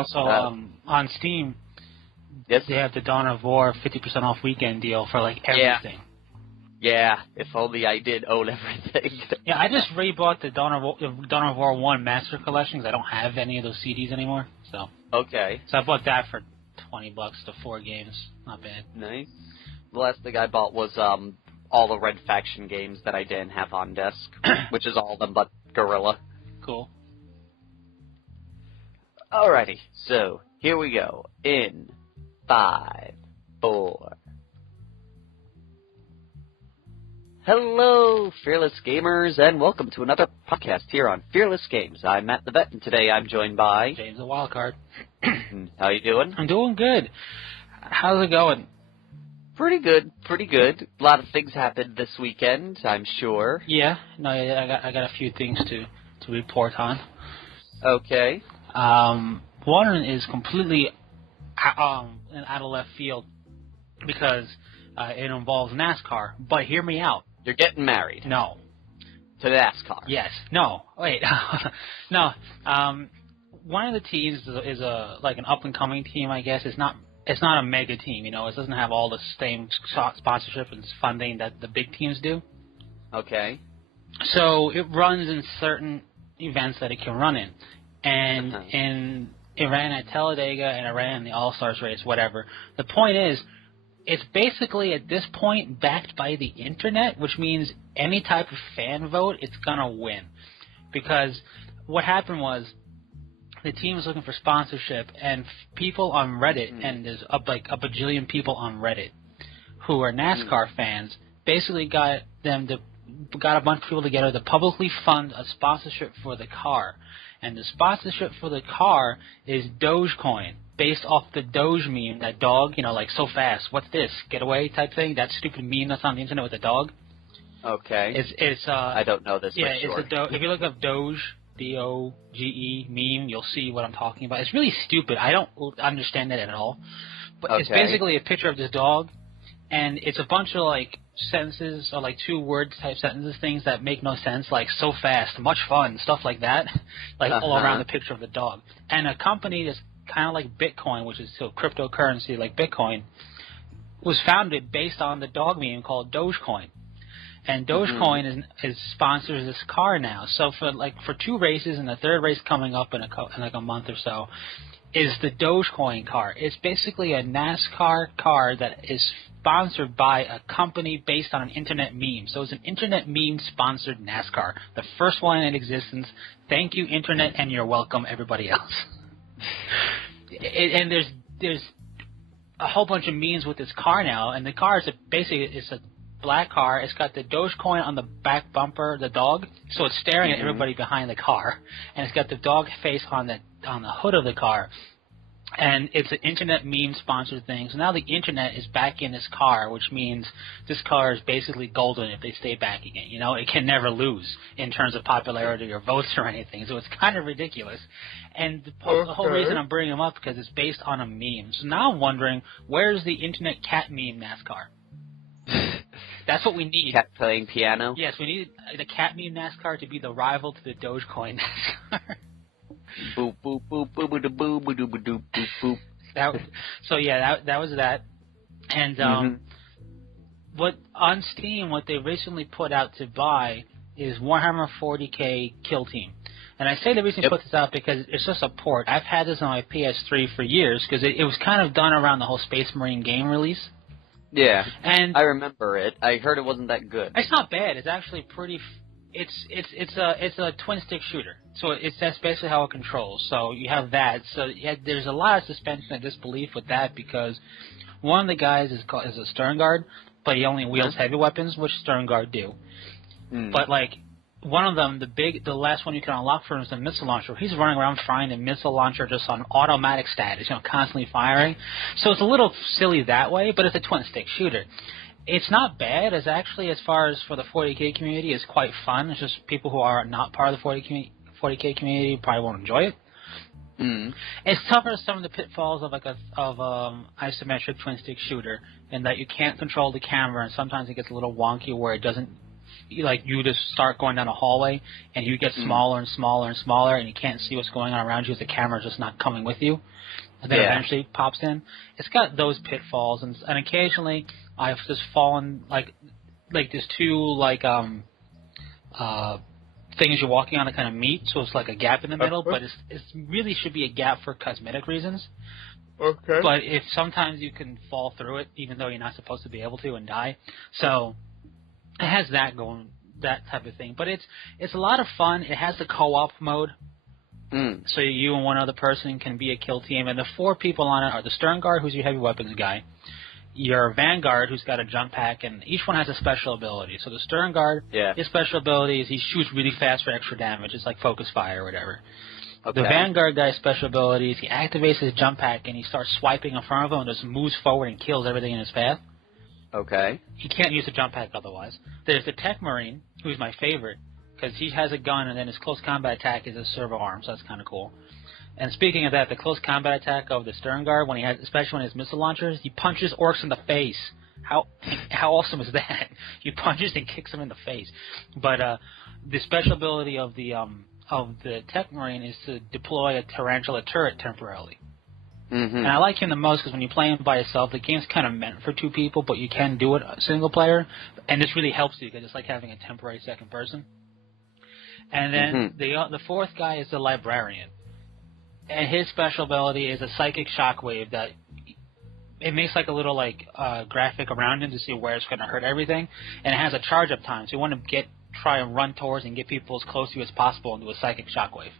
Also, on Steam, yes, they have the Dawn of War 50% off weekend deal for like everything. Yeah, if only I did own everything. Yeah, I just rebought the Dawn of War 1 Master Collection because I don't have any of those CDs anymore. So okay. So I bought that for $20 to 4 games. Not bad. Nice. The last thing I bought was all the Red Faction games that I didn't have on disc, which is all of them but Guerrilla. Cool. Alrighty, so here we go. In 5, 4. Hello, Fearless Gamers, and welcome to another podcast here on Fearless Games. I'm Matt the Vet, and today I'm joined by James the Wildcard. How you doing? I'm doing good. How's it going? Pretty good, pretty good. A lot of things happened this weekend, I'm sure. Yeah, no, I got a few things to report on. Okay. One is completely out of left field because it involves NASCAR. But hear me out. You're getting married. No. To NASCAR. Yes. No. Wait. No. One of the teams is like an up and coming team. I guess it's not a mega team. You know, it doesn't have all the same sponsorship and funding that the big teams do. Okay. So it runs in certain events that it can run in. And it ran at Talladega and it ran in the All-Stars race, whatever. The point is, it's basically at this point backed by the internet, which means any type of fan vote, it's going to win. Because what happened was the team was looking for sponsorship, and people on Reddit, and there's a bajillion people on Reddit who are NASCAR fans, basically got a bunch of people together to publicly fund a sponsorship for the car. And the sponsorship for the car is Dogecoin, based off the Doge meme, that dog, you know, like so fast, what's this, get away type thing, that stupid meme that's on the internet with the dog. Okay. It's I don't know this. Yeah, for sure. if you look up Doge, D-O-G-E meme, you'll see what I'm talking about. It's really stupid. I don't understand it at all. But It's basically a picture of this dog, and it's a bunch of like sentences or like 2-word type sentences, things that make no sense, like so fast, much fun, stuff like that, like all around the picture of the dog. And a company that's kind of like Bitcoin, which is still cryptocurrency like Bitcoin, was founded based on the dog meme called Dogecoin. And Dogecoin is sponsors this car now. So for 2 races and the third race coming up in like a month or so is the Dogecoin car. It's basically a NASCAR car that is sponsored by a company based on an internet meme. So it's an internet meme-sponsored NASCAR. The first one in existence. Thank you, internet, and you're welcome, everybody else. And there's a whole bunch of memes with this car now, and the car is it's a black car. It's got the Dogecoin on the back bumper, the dog, so it's staring at everybody behind the car, and it's got the dog face on the hood of the car. And it's an internet meme-sponsored thing. So now the internet is back in this car, which means this car is basically golden if they stay backing it. You know, it can never lose in terms of popularity or votes or anything. So it's kind of ridiculous. And the whole reason I'm bringing them up because it's based on a meme. So now I'm wondering, where's the internet cat meme NASCAR? That's what we need. Cat playing piano? Yes, we need the cat meme NASCAR to be the rival to the Dogecoin NASCAR. Boop boop boop boop boop boop boop boop boop boop. That was that, and what on Steam, what they recently put out to buy is Warhammer 40k Kill Team, and I say they recently put this out because it's just a port. I've had this on my PS3 for years because it was kind of done around the whole Space Marine game release. Yeah, and I remember it. I heard it wasn't that good. It's not bad. It's actually pretty. It's a twin stick shooter, so that's basically how it controls. So you have that. So there's a lot of suspension of disbelief with that because one of the guys is a stern guard, but he only wields heavy weapons, which stern guard do. But like one of them, the last one you can unlock for him is the missile launcher. He's running around firing the missile launcher just on automatic status, constantly firing. So it's a little silly that way, but it's a twin stick shooter. It's not bad. It's actually, as far as for the 40k community, it's quite fun. It's just people who are not part of the 40k community probably won't enjoy it. It's tougher some of the pitfalls of isometric twin stick shooter, in that you can't control the camera, and sometimes it gets a little wonky where it doesn't you just start going down a hallway, and you get smaller and smaller and smaller, and you can't see what's going on around you. The camera's just not coming with you. And then eventually it pops in. It's got those pitfalls, and occasionally I've just fallen like there's two things you're walking on that kind of meet, so it's like a gap in the middle, but it really should be a gap for cosmetic reasons. Okay. But if sometimes you can fall through it, even though you're not supposed to be able to, and die. So it has that going, that type of thing. But it's a lot of fun. It has the co-op mode. So you and one other person can be a kill team, and the 4 people on it are the Stern Guard, who's your heavy weapons guy, your Vanguard, who's got a jump pack, and each one has a special ability. So the Stern Guard, his special ability is he shoots really fast for extra damage. It's like focus fire or whatever. Okay. The Vanguard guy's special ability is he activates his jump pack, and he starts swiping in front of him and just moves forward and kills everything in his path. Okay. He can't use the jump pack otherwise. There's the Tech Marine, who's my favorite, because he has a gun, and then his close combat attack is a servo arm, so that's kind of cool. And speaking of that, the close combat attack of the Stern Guard, especially when he has missile launchers, he punches orcs in the face. How awesome is that? He punches and kicks them in the face. But the special ability of the Tech Marine is to deploy a Tarantula turret temporarily. Mm-hmm. And I like him the most because when you play him by yourself, the game's kind of meant for 2 people, but you can do it single player, and this really helps you because it's like having a temporary second person. And then the 4th guy is the Librarian. And his special ability is a psychic shockwave that it makes like a little graphic around him to see where it's going to hurt everything. And it has a charge up time, so you want to try and run towards and get people as close to you as possible and do a psychic shockwave.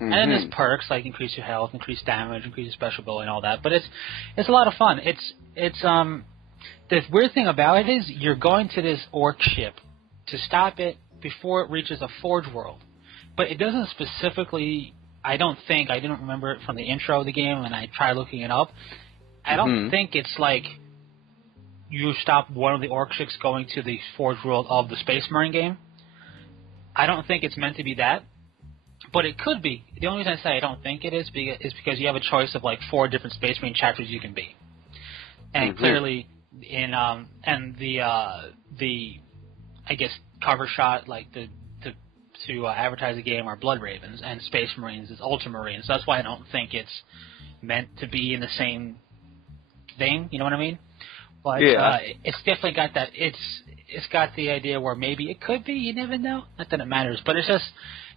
And then there's perks like increase your health, increase damage, increase your special ability, and all that. But it's a lot of fun. The weird thing about it is you're going to this orc ship to stop it before it reaches a forge world. But it doesn't specifically, I didn't remember it from the intro of the game, and I tried looking it up. I don't think it's like you stop one of the orc ships going to the forge world of the Space Marine game. I don't think it's meant to be that. But it could be. The only reason I say I don't think it is because you have a choice of 4 different Space Marine chapters you can be. And clearly in the I guess cover shot to advertise the game are Blood Ravens, and Space Marines is Ultramarines. So that's why I don't think it's meant to be in the same thing. You know what I mean? But it's definitely got that. It's got the idea where maybe it could be. You never know. Not that it matters, but it's just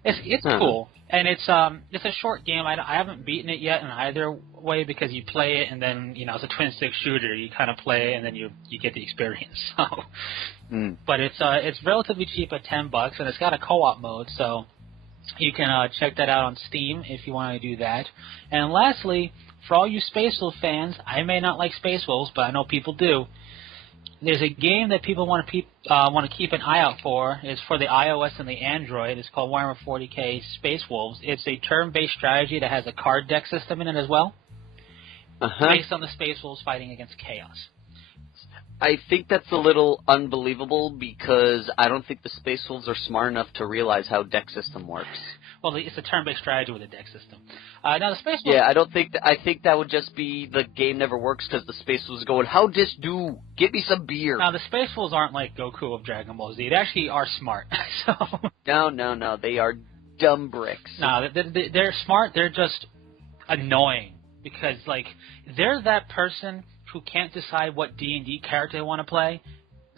it's cool, and it's a short game. I haven't beaten it yet in either way because you play it and then it's a twin stick shooter. You kind of play it and then you get the experience. So. But it's relatively cheap at $10, and it's got a co-op mode, so you can check that out on Steam if you want to do that. And lastly, for all you Space Wolf fans, I may not like Space Wolves, but I know people do. There's a game that people want to keep an eye out for. It's for the iOS and the Android. It's called Warhammer 40k Space Wolves. It's a turn-based strategy that has a card deck system in it as well, based on the Space Wolves fighting against Chaos. I think that's a little unbelievable because I don't think the Space Wolves are smart enough to realize how deck system works. Well, it's a turn-based strategy with a deck system. Now the Space Wolves... Yeah, I think that would just be the game never works because the Space Wolves are going, how dis do? Get me some beer. Now the Space Wolves aren't like Goku of Dragon Ball Z. They actually are smart. So No. They are dumb bricks. No, they're smart. They're just annoying because they're that person who can't decide what D&D character they want to play.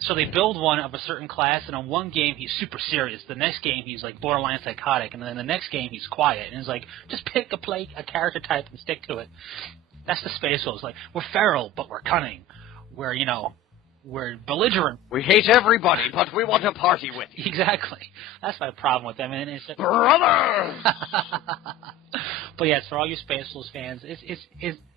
So they build one of a certain class, and in one game he's super serious. The next game he's borderline psychotic, and then the next game he's quiet. And it's just pick a character type and stick to it. That's the Space Wolves. We're feral, but we're cunning. We're belligerent. We hate everybody, but we want to party with you. Exactly. That's my problem with them. And it's brother. But yes, for all you Space Wolves fans,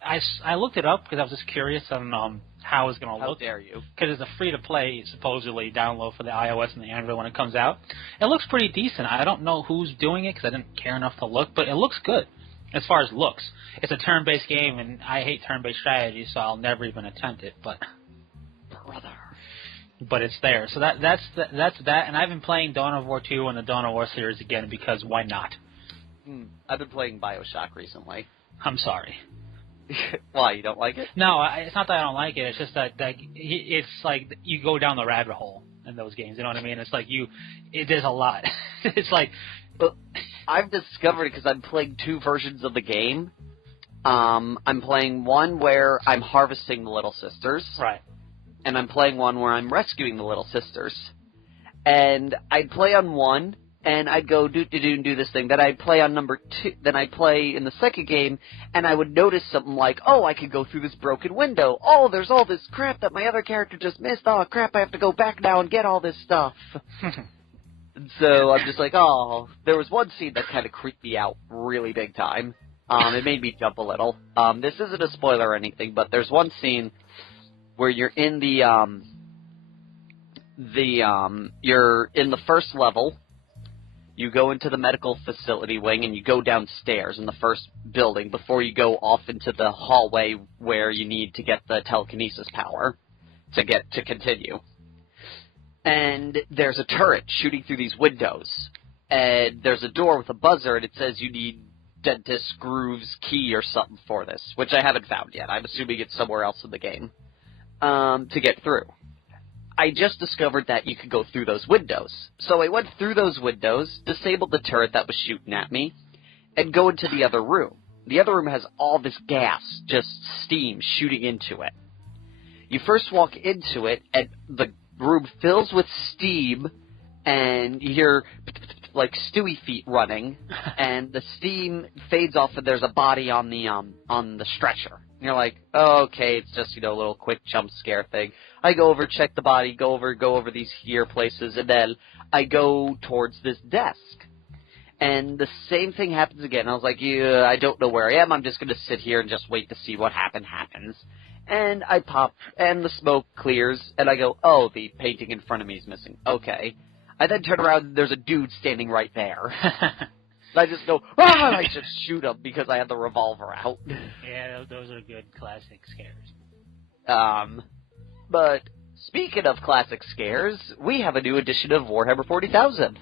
I looked it up because I was just curious on how it's going to look. How dare you? Because it's a free-to-play, supposedly, download for the iOS and the Android when it comes out. It looks pretty decent. I don't know who's doing it because I didn't care enough to look, but it looks good as far as looks. It's a turn-based game, and I hate turn-based strategy, so I'll never even attempt it, but... Brother. But it's there. So that's that, and I've been playing Dawn of War 2 and the Dawn of War series again because why not? I've been playing BioShock recently. I'm sorry. Why, you don't like it? No, it's not that I don't like it. It's just that it's you go down the rabbit hole. in those games. You know what I mean? It's like there's a lot. It's like, I've discovered it because I'm playing two versions of the game. I'm playing one where I'm harvesting the Little Sisters. Right. And I'm playing one where I'm rescuing the Little Sisters. And I'd play on one, and I'd go do this thing. Then I'd play on number two. Then I'd play in the second game, and I would notice something like, oh, I could go through this broken window. Oh, there's all this crap that my other character just missed. Oh, crap, I have to go back now and get all this stuff. And so I'm just like, oh, there was one scene that kind of creeped me out really big time. It made me jump a little. This isn't a spoiler or anything, but there's one scene where you're in you're in the first level. You go into the medical facility wing and you go downstairs in the first building before you go off into the hallway where you need to get the telekinesis power to continue. And there's a turret shooting through these windows. And there's a door with a buzzer, and it says you need Dentist Groove's key or something for this, which I haven't found yet. I'm assuming it's somewhere else in the game, to get through. I just discovered that you could go through those windows. So I went through those windows, disabled the turret that was shooting at me, and go into the other room. The other room has all this gas, just steam shooting into it. You first walk into it, and the room fills with steam, and you hear like Stewie feet running, and the steam fades off, and there's a body on the stretcher. And you're like, oh, okay, it's just, a little quick jump scare thing. I go over, check the body, go over these here places, and then I go towards this desk. And the same thing happens again. I was like, yeah, I don't know where I am. I'm just going to sit here and just wait to see what happens. And I pop, and the smoke clears, and I go, oh, the painting in front of me is missing. Okay. I then turn around, and there's a dude standing right there. I just go, and I just shoot him because I have the revolver out. Yeah, those are good classic scares. But speaking of classic scares, we have a new edition of Warhammer 40,000.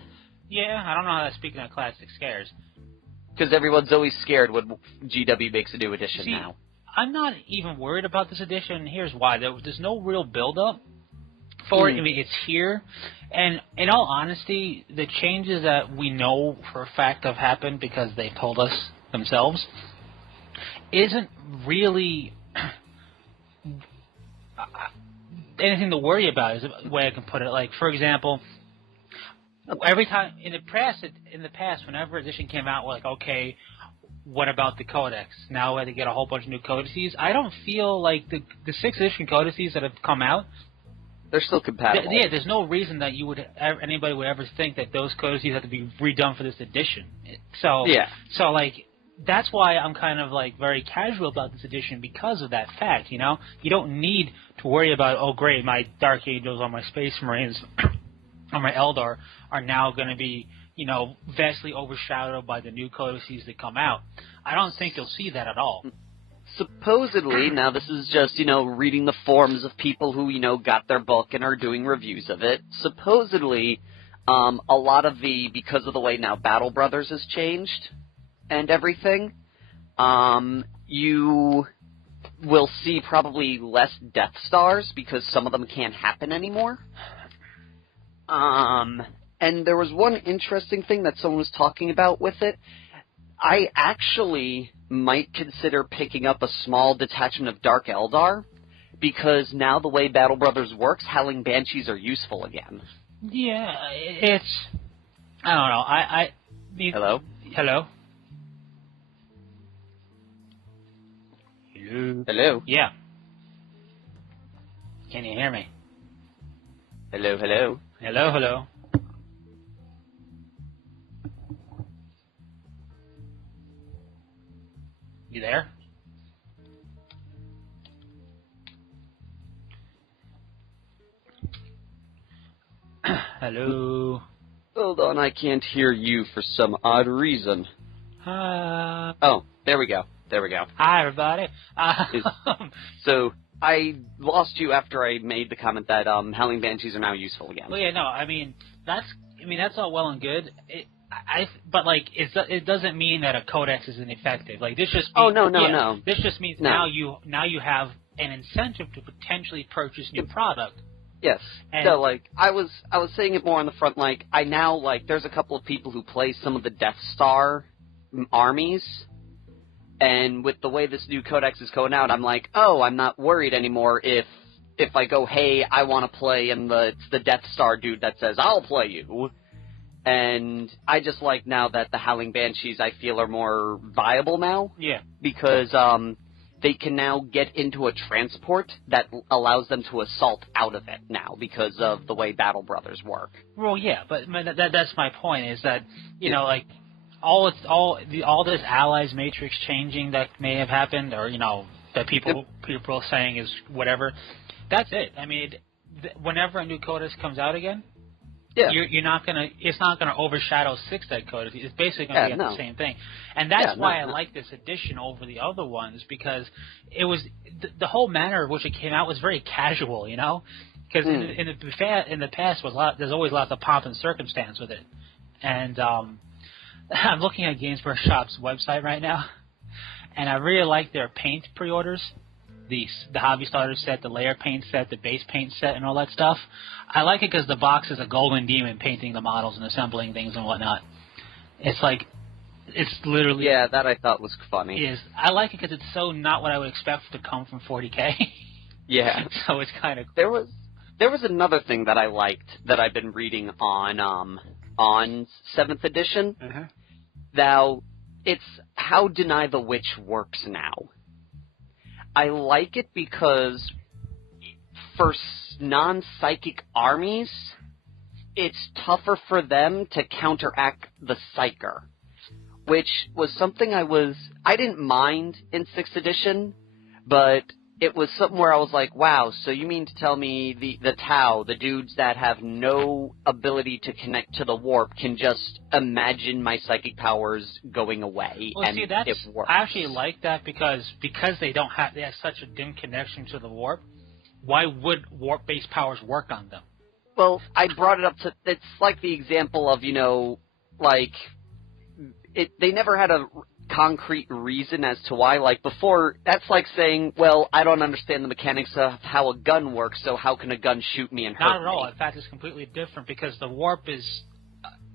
Yeah, I don't know how that's speaking of classic scares. Because everyone's always scared when GW makes a new edition now. I'm not even worried about this edition. Here's why. There's no real build-up for it. I mean, it's here. And in all honesty, the changes that we know for a fact have happened because they told us themselves isn't really anything to worry about, is the way I can put it. Like, for example, every time in the past, whenever edition came out, we're like, okay, what about the codex? Now we have to get a whole bunch of new codices. I don't feel like the 6th edition codices that have come out, they're still compatible. Yeah, there's no reason that anybody would ever think that those codices have to be redone for this edition. So that's why I'm kind of like very casual about this edition because of that fact. You don't need to worry about, oh great, my Dark Angels or my Space Marines or my Eldar are now going to be vastly overshadowed by the new codices that come out. I don't think you'll see that at all. Supposedly, now this is just, reading the forums of people who, got their book and are doing reviews of it. Supposedly, a lot of because of the way now Battle Brothers has changed and everything, you will see probably less Death Stars because some of them can't happen anymore. And there was one interesting thing that someone was talking about with it. I actually might consider picking up a small detachment of Dark Eldar, because now the way Battle Brothers works, Howling Banshees are useful again. Yeah, it's... I don't know. Hello? Hello? Hello? Hello? Yeah. Can you hear me? Hello, hello? Hello, hello? You there? Hello? Hold on, I can't hear you for some odd reason. Oh, there we go. Hi, everybody. So, I lost you after I made the comment that Howling Banshees are now useful again. Well, yeah, no, that's all well and good. But it doesn't mean that a codex isn't effective. Like this just means, no. This just means now you have an incentive to potentially purchase new product. Yes. And no, like, I was saying it more on the front, like, I now, like, there's a couple of people who play some of the Death Star armies, and with the way this new codex is going out, I'm like, oh, I'm not worried anymore if I go, hey, I want to play, and it's the Death Star dude that says, I'll play you. And I just like now that the Howling Banshees, I feel, are more viable now. Yeah. Because, they can now get into a transport that allows them to assault out of it now because of the way Battle Brothers work. Well, yeah, but that's my point is that, you know, like, all this Allies matrix changing that may have happened, or, you know, that people are saying is whatever, that's it. I mean, whenever a new codex comes out again, you're not gonna. It's not gonna overshadow 6th Ed codex. It's basically gonna be the same thing, and that's why I like this edition over the other ones, because it was the whole manner of which it came out was very casual, you know. Because in the past there's always lots of pomp and circumstance with it, and I'm looking at Games Workshop's website right now, and I really like their paint pre-orders. The Hobby Starter set, the layer paint set, the base paint set, and all that stuff. I like it because the box is a golden demon painting the models and assembling things and whatnot. It's like, it's literally... Yeah, that I thought was funny. I like it because it's so not what I would expect to come from 40K. Yeah. So it's kind of cool. There was another thing that I liked that I've been reading on 7th edition. Mm-hmm. Now, it's how Deny the Witch works now. I like it because for non-psychic armies, it's tougher for them to counteract the Psyker, which was something I didn't mind in 6th edition, but it was something where I was like, wow, so you mean to tell me the Tau, the dudes that have no ability to connect to the warp, can just imagine my psychic powers going away, well, and see, it works. I actually like that because they have such a dim connection to the warp. Why would warp-based powers work on them? Well, I brought it up to, it's like the example of, you know, like, they never had a concrete reason as to why. Like, before, that's like saying, well, I don't understand the mechanics of how a gun works, so how can a gun shoot me and hurt me? Not at all. In fact, it's completely different because the warp is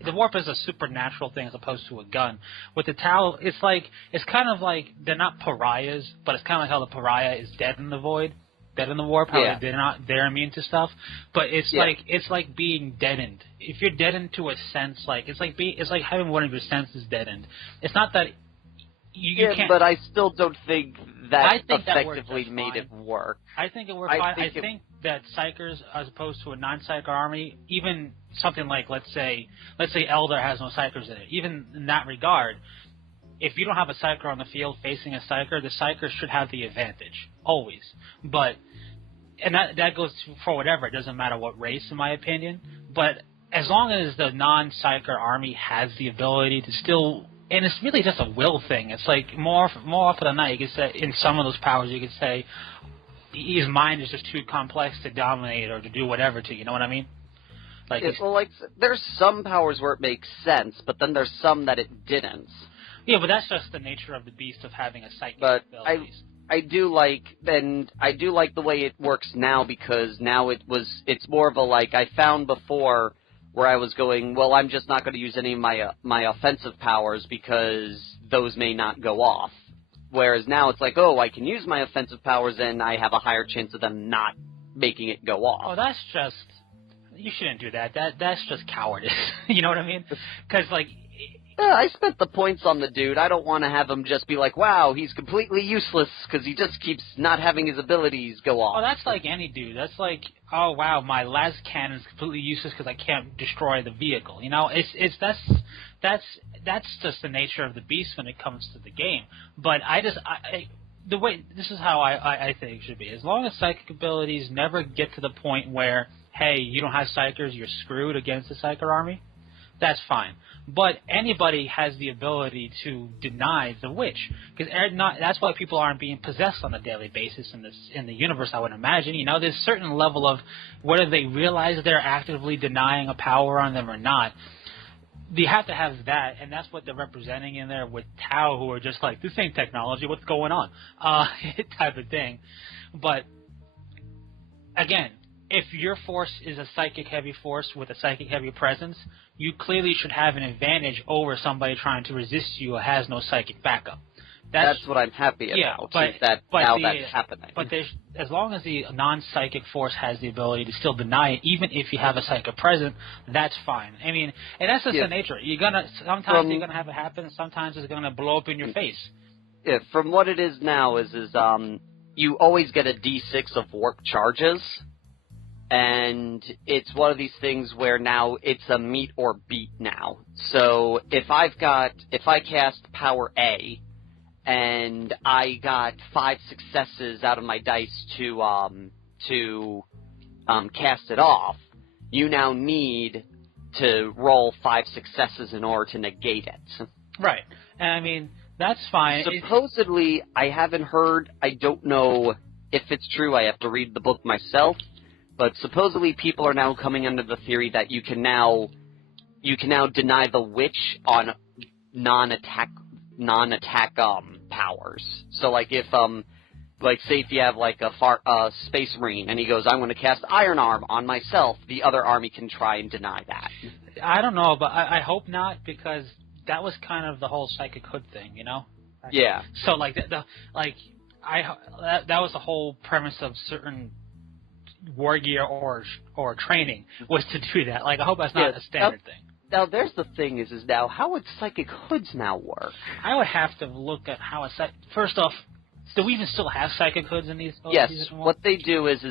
a supernatural thing as opposed to a gun. With the Tau, it's kind of like they're not pariahs, but it's kind of like how the pariah is dead in the void. Dead in the warp, how they're immune to stuff, but it's like being deadened. If you're deadened to a sense, like it's like having one of your senses deadened. It's not that you can't. But I still don't think that effectively that made it work. I think it worked fine. I think that Psychers, as opposed to a non-Psyker army, even something like let's say Eldar has no Psychers in it. Even in that regard, if you don't have a Psyker on the field facing a Psyker, the Psyker should have the advantage always. But and that goes for whatever. It doesn't matter what race, in my opinion. But as long as the non-Psyker army has the ability to still, and it's really just a will thing. It's like more often than not, you could say in some of those powers, you could say his mind is just too complex to dominate or to do whatever to. You know what I mean? Like, there's some powers where it makes sense, but then there's some that it didn't. Yeah, but that's just the nature of the beast of having a psychic abilities. I do like the way it works now, because now it's more of a, like, I found before where I was going, well, I'm just not going to use any of my offensive powers because those may not go off. Whereas now it's like, oh, I can use my offensive powers and I have a higher chance of them not making it go off. Oh, that's just, you shouldn't do that. That's just cowardice. You know what I mean? Because, like, I spent the points on the dude. I don't want to have him just be like, wow, he's completely useless because he just keeps not having his abilities go off. Oh, that's like any dude. That's like, oh, wow, my las cannon is completely useless because I can't destroy the vehicle. You know, that's just the nature of the beast when it comes to the game. But this is how I think it should be. As long as psychic abilities never get to the point where, hey, you don't have psychers, you're screwed against the psyker army, that's fine. But anybody has the ability to deny the witch, because that's why people aren't being possessed on a daily basis in the universe. I would imagine, you know, there's a certain level of whether they realize they're actively denying a power on them or not. You have to have that, and that's what they're representing in there with Tau, who are just like, this ain't technology, what's going on, type of thing. But again, if your force is a psychic-heavy force with a psychic-heavy presence, you clearly should have an advantage over somebody trying to resist you who has no psychic backup. That's what I'm happy about, that's happening. But as long as the non-psychic force has the ability to still deny it, even if you have a psychic present, that's fine. I mean, and that's just the nature. Sometimes you're gonna have it happen, sometimes it's gonna blow up in your face. Yeah, from what it is now is you always get a D6 of warp charges, and it's one of these things where now it's a meet or beat now. So if I cast Power A, and I got 5 successes out of my dice to cast it off, you now need to roll 5 successes in order to negate it. Right. And I mean, that's fine. Supposedly, I haven't heard, I don't know if it's true, I have to read the book myself, but supposedly people are now coming under the theory that you can now deny the witch on non-attack powers. So like if say if you have like a space marine and he goes, I'm going to cast Iron Arm on myself, the other army can try and deny that. I don't know, but I hope not, because that was kind of the whole psychic hood thing, you know? Yeah. So like that was the whole premise of certain war gear or training, was to do that. Like, I hope that's not a standard thing. Now, there's the thing is now, how would psychic hoods now work? I would have to look at how first off, do we even still have psychic hoods in these? Yes. What they do is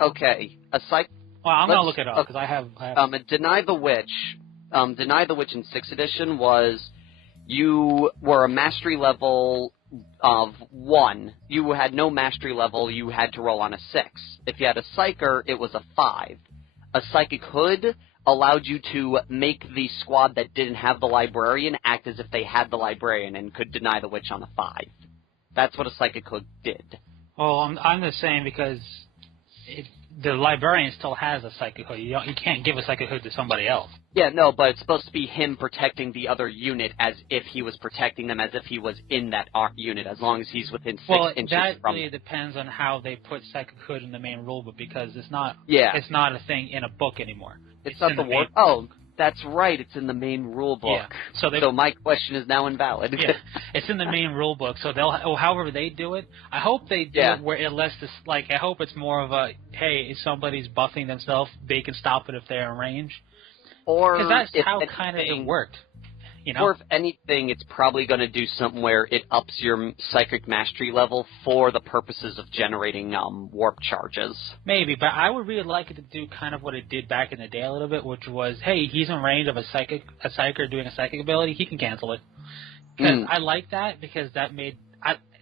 okay, a psych. Well, I'm gonna look it up because I have. Deny the Witch in 6th edition was you were a mastery level of 1. You had no mastery level. You had to roll on a 6. If you had a psyker, it was a 5. A psychic hood allowed you to make the squad that didn't have the librarian act as if they had the librarian and could deny the witch on a 5. That's what a psychic hood did. Well, I'm the same because the librarian still has a psychic hood. You can't give a psychic hood to somebody else. Yeah, no, but it's supposed to be him protecting the other unit as if he was protecting them, as if he was in that unit, as long as he's within 6 inches from them. Well, that really depends on how they put psychic hood in the main rulebook, because it's not a thing in a book anymore. It's not the war. Oh, that's right. It's in the main rule book. Yeah. So my question is now invalid. Yeah, it's in the main rule book. So however they do it, I hope they do it where it lets this. Like, I hope it's more of a, hey, if somebody's buffing themselves, they can stop it if they're in range. Or because that's how kind of it worked. You know? Or if anything, it's probably going to do something where it ups your psychic mastery level for the purposes of generating warp charges. Maybe, but I would really like it to do kind of what it did back in the day a little bit, which was, hey, he's in range of a psyker doing a psychic ability, he can cancel it. Because I like that, because that made,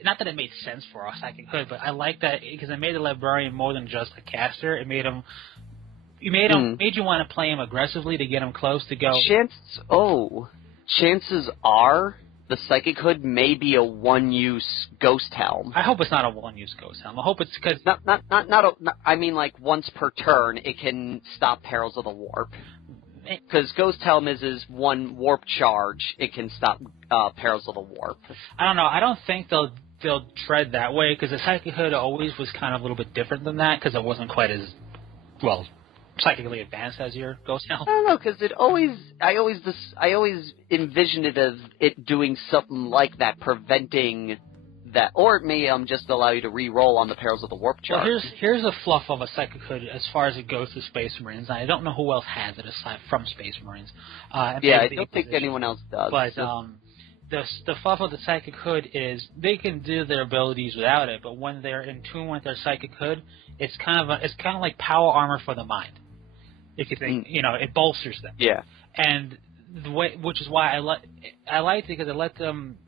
not that it made sense for a psychic hood, but I like that because it made the librarian more than just a caster. It made him. Made you want to play him aggressively to get him close to go. Chances are the psychic hood may be a one-use ghost helm. I hope it's not a one-use ghost helm. I hope it's because I mean, like, once per turn, it can stop Perils of the Warp. Because ghost helm is one warp charge. It can stop Perils of the Warp. I don't know. I don't think they'll tread that way, because the psychic hood always was kind of a little bit different than that, because it wasn't quite as psychically advanced as your ghost helm. I don't know, because I always envisioned it as it doing something like that, preventing that, or it may just allow you to re-roll on the Perils of the Warp charge. Well, here's a fluff of a psychic hood as far as it goes to Space Marines. I don't know who else has it aside from Space Marines. I don't think anyone else does. But the fluff of the psychic hood is they can do their abilities without it, but when they're in tune with their psychic hood, it's kind of like power armor for the mind. If you think, it bolsters them. Yeah. And which is why I liked it, because it let them,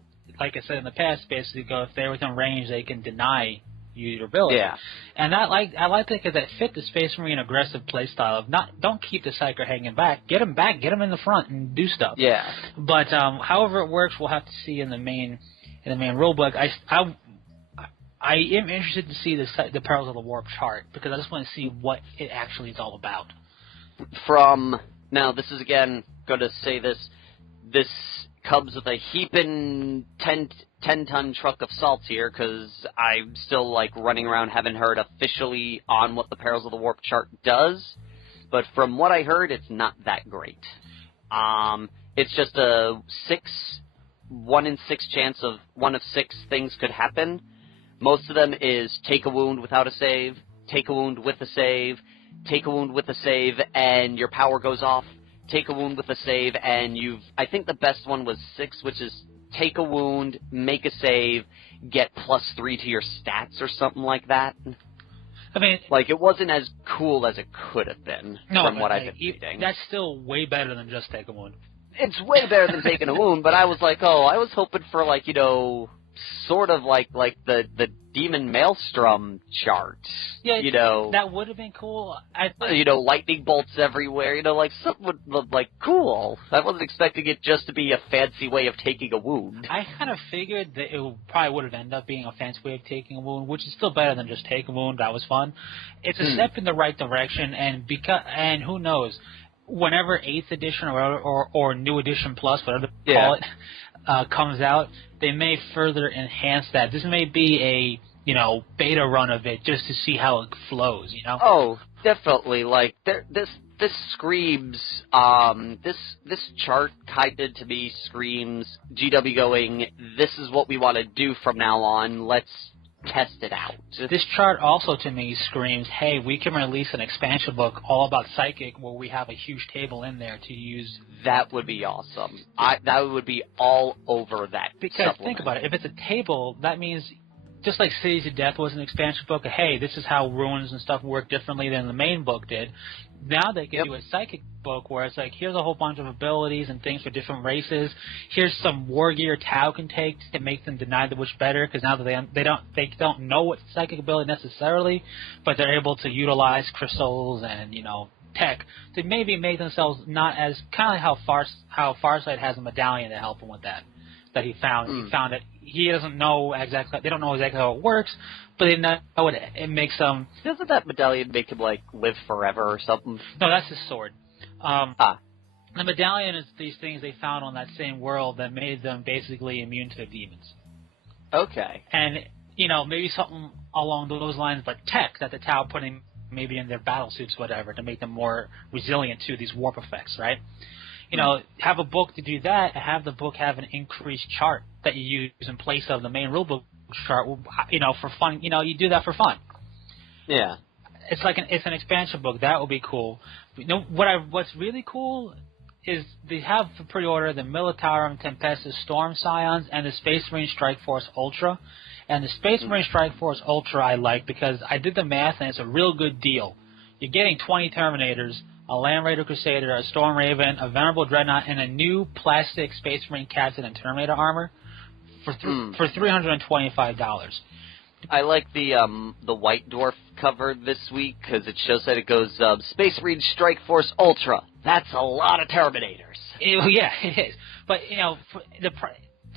like I said in the past, basically go, if they're within range, they can deny you your ability. Yeah. And I liked it because that fit the Space Marine aggressive playstyle of don't keep the psyker hanging back, get him back, get him in the front and do stuff. Yeah. But however it works, we'll have to see in the main rulebook. I am interested to see the Perils of the Warp chart, because I just want to see what it actually is all about. Now this is again going to say this comes with a heaping 10-ton truck of salt here, because I'm still, like, running around, haven't heard officially on what the Perils of the Warp chart does. But from what I heard, it's not that great. It's just a 1 in 6 chance of 1 of 6 things could happen. Most of them is take a wound without a save, take a wound with a save, take a wound with a save, and your power goes off. Take a wound with a save, and I think the best one was 6, which is take a wound, make a save, get +3 to your stats or something like that. I mean, like, it wasn't as cool as it could have been from what I've been reading. That's still way better than just take a wound. It's way better than taking a wound, but I was like, I was hoping for, like, you know, sort of like the Demon Maelstrom chart. Yeah, you know, that would have been cool. You know, lightning bolts everywhere. You know, like something would look like cool. I wasn't expecting it just to be a fancy way of taking a wound. I kind of figured that it probably would have ended up being a fancy way of taking a wound, which is still better than just take a wound. That was fun. It's a step in the right direction, and who knows, whenever 8th edition or New Edition Plus, whatever they call it, comes out, they may further enhance that. This may be a, you know, beta run of it just to see how it flows, you know? Oh, definitely. Like, this screams, this chart kind of to me screams GW going, this is what we want to do from now on, let's test it out. This chart also to me screams, hey, we can release an expansion book all about Psychic where we have a huge table in there to use. That would be awesome. That would be all over that. Because think about it, if it's a table, that means just like Cities of Death was an expansion book, hey, this is how runes and stuff work differently than the main book did. Now they can do a Psychic book where it's like, here's a whole bunch of abilities and things for different races. Here's some war gear Tau can take to make them deny the wish better, because now that they don't know what Psychic ability necessarily, but they're able to utilize crystals and, you know, tech to maybe make themselves not as kind of how Farsight has a medallion to help him with that he found. He found it. He doesn't know exactly. They don't know exactly how it works, but they know it makes them. Doesn't that medallion make him like live forever or something? No, that's his sword. The medallion is these things they found on that same world that made them basically immune to demons. Okay. And you know, maybe something along those lines, but tech that the Tau putting maybe in their battle suits, whatever, to make them more resilient to these warp effects, right? You know, have a book to do that, and have the book have an increased chart that you use in place of the main rulebook chart. You know, for fun. You know, you do that for fun. Yeah. It's like it's an expansion book. That would be cool. You know, what's really cool is they have for pre-order the Militarum Tempestus Storm Scions and the Space Marine Strike Force Ultra. And the Space Marine Strike Force Ultra I like because I did the math and it's a real good deal. You're getting 20 Terminators, a Land Raider Crusader, a Storm Raven, a Venerable Dreadnought, and a new plastic Space Marine Captain and Terminator armor for $325. I like the White Dwarf cover this week because it shows that it goes Space Marine Strike Force Ultra. That's a lot of Terminators. Yeah, it is. But you know, for the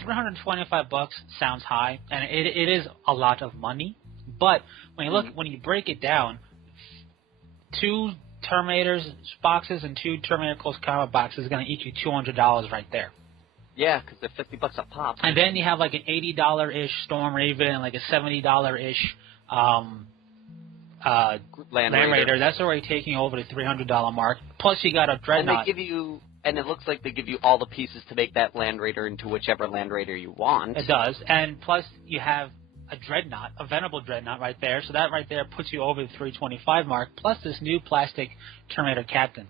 $325 sounds high, and it is a lot of money. But when you look, when you break it down, 2 Terminators boxes and 2 Terminator Close Combat boxes is going to eat you $200 right there. Yeah, because they're $50 a pop. And then you have like an $80-ish Storm Raven and like a $70-ish Land Raider. That's already taking over the $300 mark. Plus you got a Dreadnought. And it looks like they give you all the pieces to make that Land Raider into whichever Land Raider you want. It does. And plus you have a Dreadnought, a Venerable Dreadnought right there. So that right there puts you over the $325 mark, plus this new plastic Terminator Captain.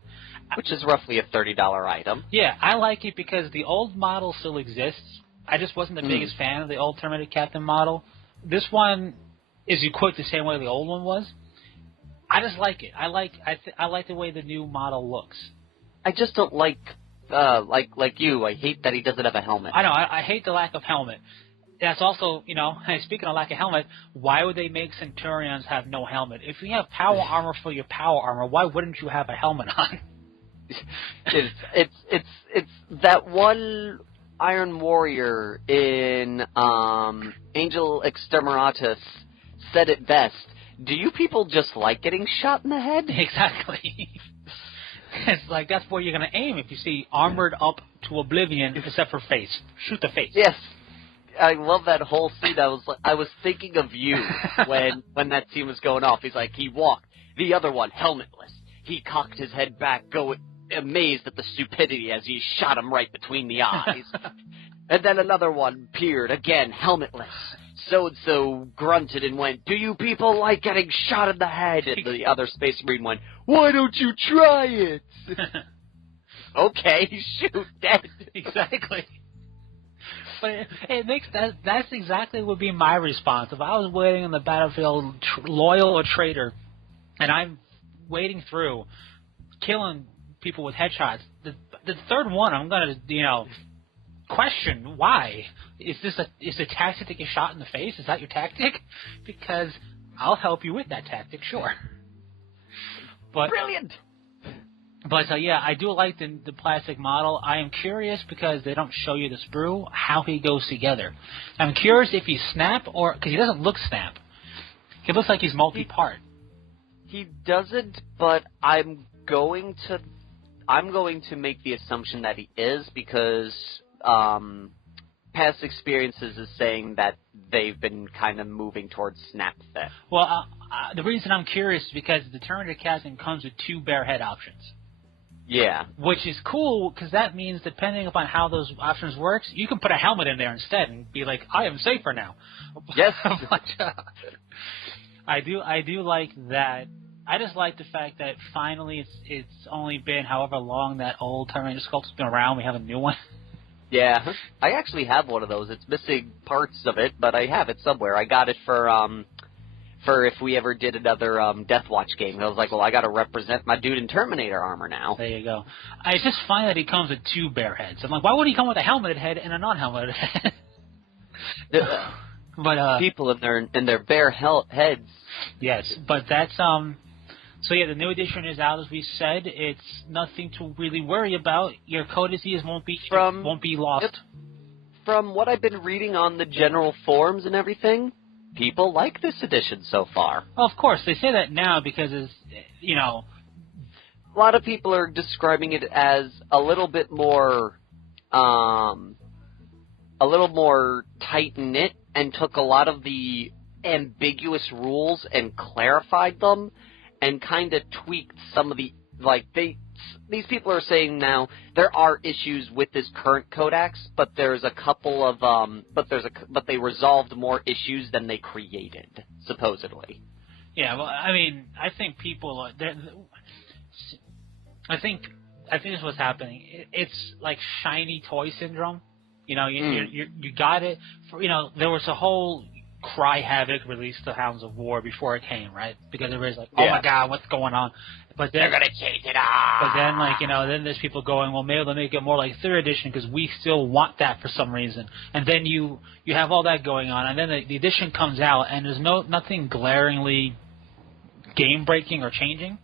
Which is roughly a $30 item. Yeah, I like it because the old model still exists. I just wasn't the biggest fan of the old Terminator Captain model. This one is equipped the same way the old one was. I just like it. I like the way the new model looks. I just don't like you. I hate that he doesn't have a helmet. I know. I hate the lack of helmet. That's also, you know, speaking of lack of helmet, why would they make Centurions have no helmet? If you have power armor for your power armor, why wouldn't you have a helmet on? It's that one Iron Warrior in Angel Exterminatus said it best. Do you people just like getting shot in the head? Exactly. It's like that's where you're going to aim if you see armored up to oblivion, except for face. Shoot the face. Yes. I love that whole scene. I was thinking of you when that scene was going off. He's like, he walked. The other one, helmetless. He cocked his head back, amazed at the stupidity as he shot him right between the eyes. And then another one peered, again, helmetless. So-and-so grunted and went, "Do you people like getting shot in the head?" And the other Space Marine went, "Why don't you try it?" Okay, shoot, dead. Exactly. But it makes that's exactly would be my response. If I was waiting on the battlefield, loyal or traitor, and I'm wading through, killing people with headshots, the third one, I'm going to, question why. Is a tactic to get shot in the face? Is that your tactic? Because I'll help you with that tactic, sure. But brilliant. But yeah, I do like the plastic model. I am curious because they don't show you the sprue how he goes together. I'm curious if he's snap or because he doesn't look snap. He looks like he's multi-part. He doesn't, but I'm going to make the assumption that he is because past experiences is saying that they've been kind of moving towards snap fit. Well, the reason I'm curious is because the Terminator casting comes with 2 bare head options. Yeah. Which is cool because that means depending upon how those options works, you can put a helmet in there instead and be like, I am safer now. Yes. But, I do like that. I just like the fact that finally it's only been however long that old Terminator sculpt's been around. We have a new one. Yeah. I actually have one of those. It's missing parts of it, but I have it somewhere. I got it for if we ever did another Deathwatch game. I was like, well, I got to represent my dude in Terminator armor now. There you go. I just find that he comes with 2 bare heads. I'm like, why would he come with a helmeted head and a non-helmeted head? But people in their bare heads. Yes, but that's So yeah, the new edition is out, as we said. It's nothing to really worry about. Your codices won't be lost. From what I've been reading on the general forums and everything, people like this edition so far. Well, of course, they say that now because it's, a lot of people are describing it as a little bit more tight-knit and took a lot of the ambiguous rules and clarified them and kind of tweaked some of the, these people are saying now there are issues with this current codex, but there's a couple of, but they resolved more issues than they created, supposedly. Yeah, well, I mean, I think people, I think this is what's happening. It's like shiny toy syndrome. You got it. There was a whole Cry Havoc released the Hounds of War before it came, right? Because everybody's like, oh my god, what's going on? But then, they're going to change it up. But then, then there's people going, well, maybe they'll make it more like 3rd edition because we still want that for some reason. And then you have all that going on, and then the edition comes out, and there's nothing glaringly game-breaking or changing.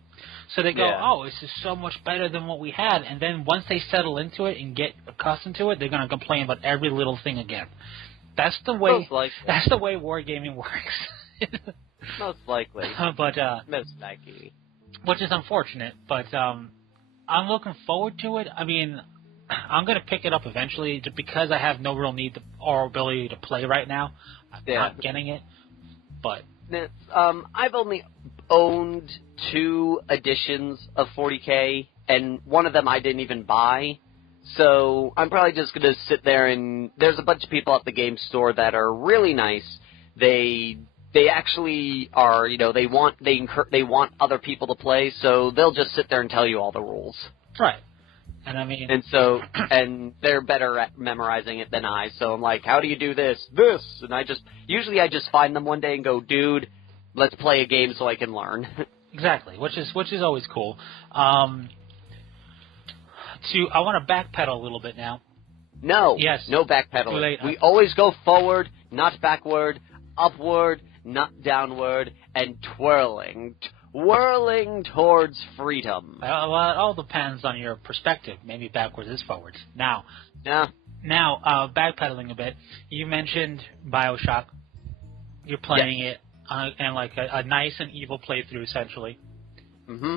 So they go, oh, this is so much better than what we had. And then once they settle into it and get accustomed to it, they're going to complain about every little thing again. That's the way. That's the way wargaming works. Most likely. But most likely. Which is unfortunate, but I'm looking forward to it. I mean, I'm going to pick it up eventually, just because I have no real need or ability to play right now. I'm not getting it, but I've only owned 2 editions of 40K, and one of them I didn't even buy. So I'm probably just going to sit there and there's a bunch of people at the game store that are really nice. They actually are, they want other people to play, so they'll just sit there and tell you all the rules. Right. And I mean, and they're better at memorizing it than I. So I'm like, how do you do this? And I just find them one day and go, dude, let's play a game so I can learn. Exactly, which is always cool. I want to backpedal a little bit now. No. Yes. No backpedaling. We always go forward, not backward, upward, not downward, and whirling towards freedom. Well, it all depends on your perspective. Maybe backwards is forwards. Now, backpedaling a bit, you mentioned BioShock. You're playing it and like a nice and evil playthrough, essentially. Mm-hmm.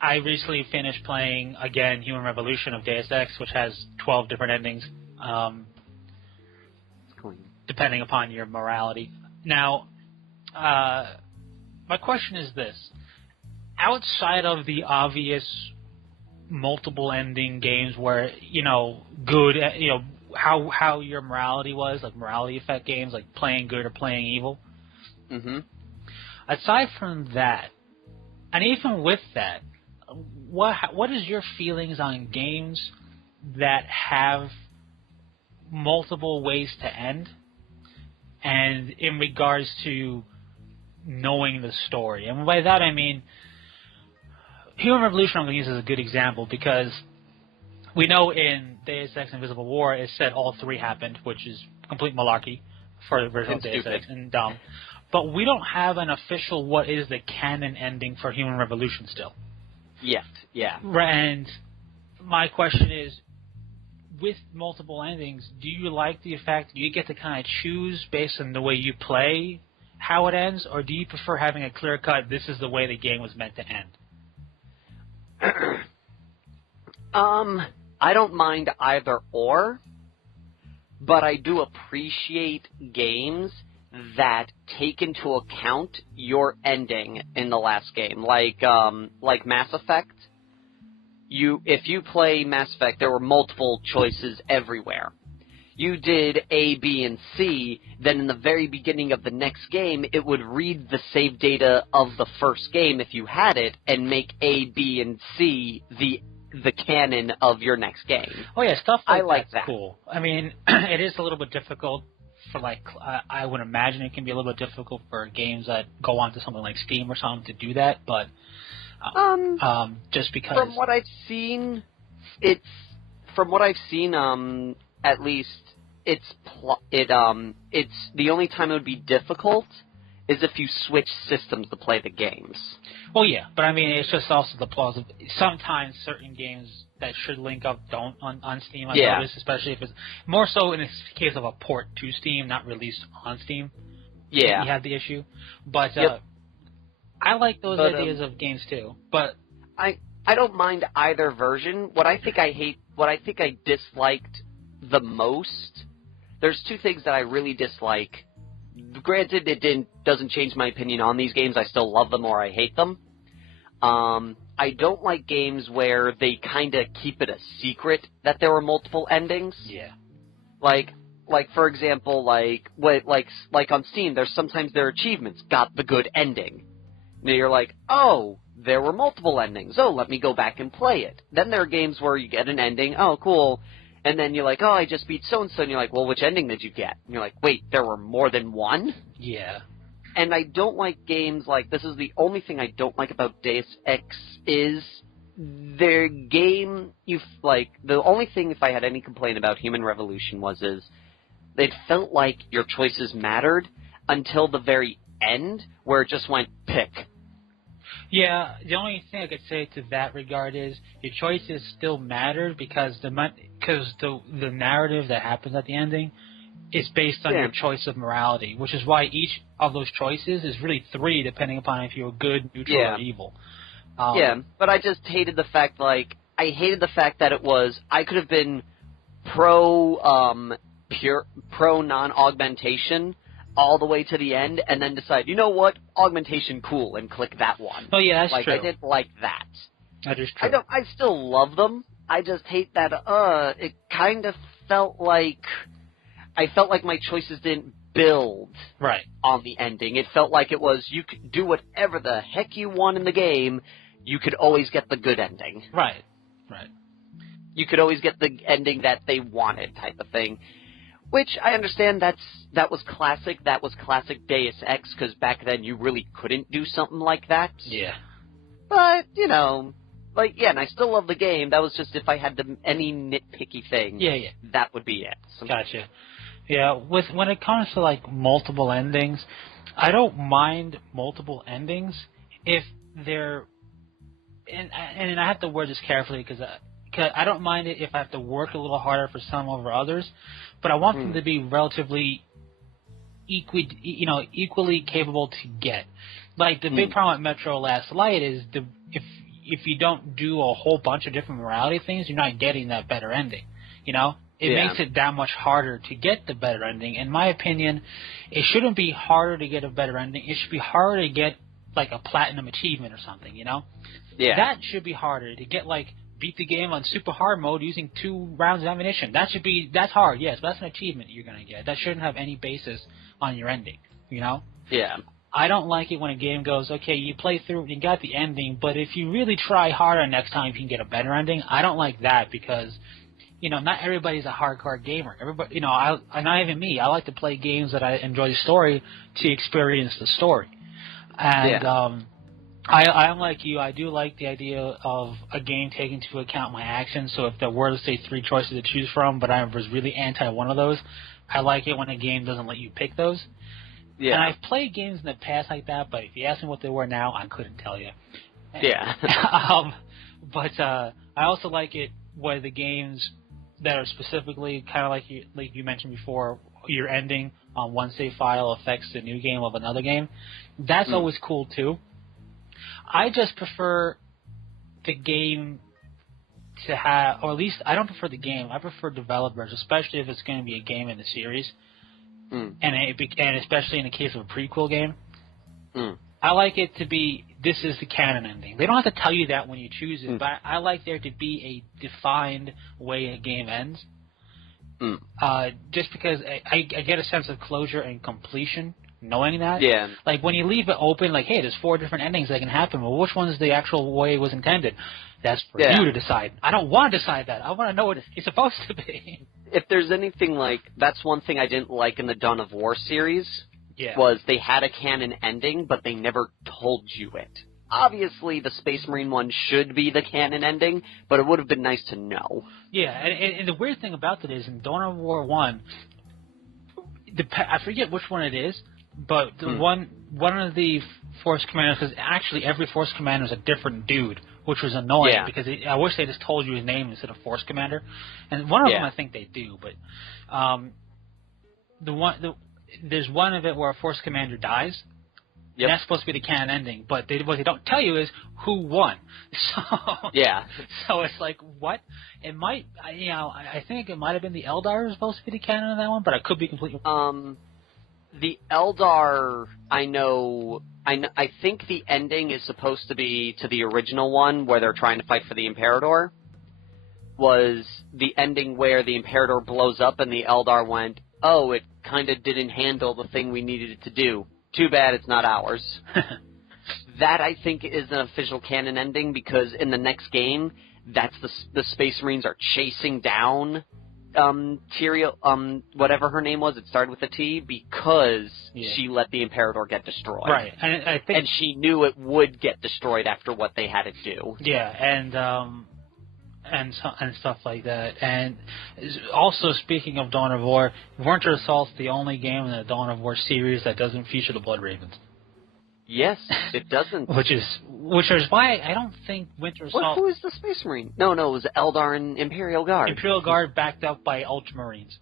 I recently finished playing, again, Human Revolution of Deus Ex, which has 12 different endings. depending upon your morality. Now, my question is this. Outside of the obvious multiple ending games where, good, how your morality was, like morality effect games, like playing good or playing evil. Mm-hmm. Aside from that, and even with that, what is your feelings on games that have multiple ways to end, and in regards to knowing the story? And by that I mean Human Revolution I'm going to use as a good example because we know in Deus Ex Invisible War it said all three happened, which is complete malarkey for the original Deus Ex and dumb. But we don't have an official what is the canon ending for Human Revolution still. Yet, yeah. And my question is, with multiple endings, do you like the fact that you get to kind of choose based on the way you play how it ends, or do you prefer having a clear cut, this is the way the game was meant to end? I don't mind either or, but I do appreciate games that take into account your ending in the last game, like Mass Effect. If you play Mass Effect, there were multiple choices everywhere. You did A, B, and C, then in the very beginning of the next game, it would read the save data of the first game if you had it, and make A, B, and C the canon of your next game. Oh yeah, stuff like that's that. Cool. I mean, it is a little bit difficult for I would imagine it can be a little bit difficult for games that go onto something like Steam or something to do that, but just because from what I've seen, at least it's the only time it would be difficult is if you switch systems to play the games. Well, yeah, but I mean, it's just also the plausible. Sometimes certain games that should link up don't on Steam. I've noticed, especially if it's more so in the case of a port to Steam, not released on Steam. Yeah, you have the issue. But I like those ideas of games too. But I don't mind either version. What I think I disliked the most. There's two things that I really dislike. Granted, it doesn't change my opinion on these games. I still love them or I hate them. I don't like games where they kind of keep it a secret that there were multiple endings. Yeah. Like for example, like on Steam, sometimes their achievements got the good ending. Now you're like, oh, there were multiple endings. Oh, let me go back and play it. Then there are games where you get an ending. Oh, cool. And then you're like, oh, I just beat so-and-so. And you're like, well, which ending did you get? And you're like, wait, there were more than one? Yeah. And I don't like games like, this is the only thing I don't like about Deus Ex is their game, the only thing if I had any complaint about Human Revolution is it felt like your choices mattered until the very end where it just went pick. Yeah, the only thing I could say to that regard is your choices still mattered because the narrative that happens at the ending is based on your choice of morality, which is why each of those choices is really three, depending upon if you're good, neutral, or evil. But I just hated the fact, that it was, I could have been pro non-augmentation all the way to the end, and then decide, you know what, augmentation cool, and click that one. Oh yeah, that's true. I didn't like that. That is true. I still love them. I just hate that. It kind of felt like I felt like my choices didn't build on the ending. It felt like it was you could do whatever the heck you want in the game. You could always get the good ending. Right. You could always get the ending that they wanted, type of thing. Which I understand that was classic. That was classic Deus Ex, because back then you really couldn't do something like that. Yeah. But, and I still love the game. That was just if I had any nitpicky thing. Yeah. That would be it. Gotcha. Yeah, when it comes to, multiple endings, I don't mind multiple endings if they're... And I have to word this carefully because I don't mind it if I have to work a little harder for some over others, but I want them to be relatively equally capable to get. Like, the big problem with Metro Last Light is if you don't do a whole bunch of different morality things, you're not getting that better ending, it makes it that much harder to get the better ending. In my opinion, it shouldn't be harder to get a better ending. It should be harder to get, like, a platinum achievement or something, you know? Yeah. That should be harder to get, like, beat the game on super hard mode using 2 rounds of ammunition. That's hard, yes, but that's an achievement you're going to get. That shouldn't have any basis on your ending, you know? Yeah. I don't like it when a game goes, okay, you play through and you got the ending, but if you really try harder next time, you can get a better ending. I don't like that because, you know, not everybody's a hardcore gamer. Everybody, you know, not even me. I like to play games that I enjoy the story to experience the story. And I'm like you. I do like the idea of a game taking into account my actions. So if there were, let's say, 3 choices to choose from, but I was really anti one of those, I like it when a game doesn't let you pick those. Yeah. And I've played games in the past like that, but if you ask me what they were now, I couldn't tell you. Yeah. But I also like it where the games that are specifically kind of like you mentioned before, your ending on one save file affects the new game of another game. That's always cool too. I just prefer the game to have, or at least I don't prefer the game. I prefer developers, especially if it's going to be a game in the series. And especially in the case of a prequel game, I like it to be, this is the canon ending. They don't have to tell you that when you choose it, but I like there to be a defined way a game ends. Just because I get a sense of closure and completion knowing that. Yeah. Like when you leave it open, like, hey, there's 4 different endings that can happen. Well, which one is the actual way it was intended? That's for you to decide. I don't want to decide that. I want to know what it's supposed to be. If there's anything like, that's one thing I didn't like in the Dawn of War series, was they had a canon ending, but they never told you it. Obviously, the Space Marine one should be the canon ending, but it would have been nice to know. Yeah, and the weird thing about it is, in Dawn of War 1, I forget which one it is, but the one of the Force Commanders, because actually every Force Commander is a different dude, which was annoying because I wish they just told you his name instead of Force Commander. And one of them I think they do, but there's one of it where a Force Commander dies. Yep. That's supposed to be the canon ending, but what they don't tell you is who won. So so it's like, what? It might, I think it might have been the Eldar was supposed to be the canon of that one, but I could be completely the Eldar, I think the ending is supposed to be to the original one where they're trying to fight for the Imperator, was the ending where the Imperator blows up and the Eldar went, oh, it kind of didn't handle the thing we needed it to do. Too bad it's not ours. That, I think, is an official canon ending because in the next game, that's the Space Marines are chasing down Tyrael, whatever her name was, it started with a T, because she let the Imperator get destroyed. Right, and I think, and she knew it would get destroyed after what they had to do. Yeah, and stuff like that. And also, speaking of Dawn of War, Winter Assault's the only game in the Dawn of War series that doesn't feature the Blood Ravens. Yes, it doesn't. which is why I don't think Winter Assault... Who is the Space Marine? No, it was Eldar and Imperial Guard. Imperial Guard backed up by Ultramarines.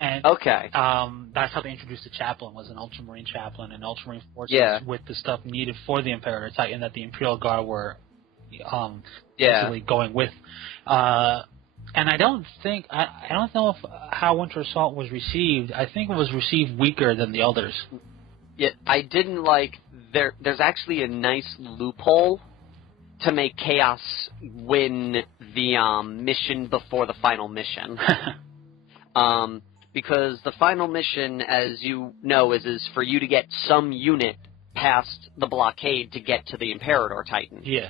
And okay. That's how they introduced the chaplain, was an Ultramarine chaplain and Ultramarine forces with the stuff needed for the Imperator Titan that the Imperial Guard were basically going with. And I don't know how Winter Assault was received. I think it was received weaker than the others. Yeah, I didn't like... There's actually a nice loophole to make Chaos win the mission before the final mission. Because the final mission, as you know, is for you to get some unit past the blockade to get to the Imperator Titan. Yeah.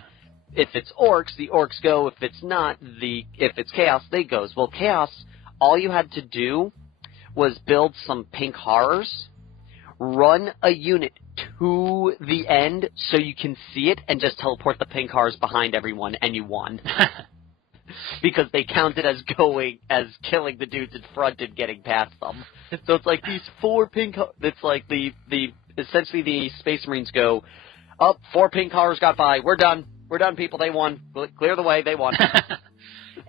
If it's Orcs, the Orcs go. If it's not, if it's Chaos, they goes. Well, Chaos, all you had to do was build some pink horrors, run a unit to the end so you can see it, and just teleport the pink horrors behind everyone, and you won. Because they counted as killing the dudes in front and getting past them. So it's like these 4 pink horrors. It's like essentially the Space Marines go, 4 pink horrors got by. We're done, people. They won. Clear the way. They won.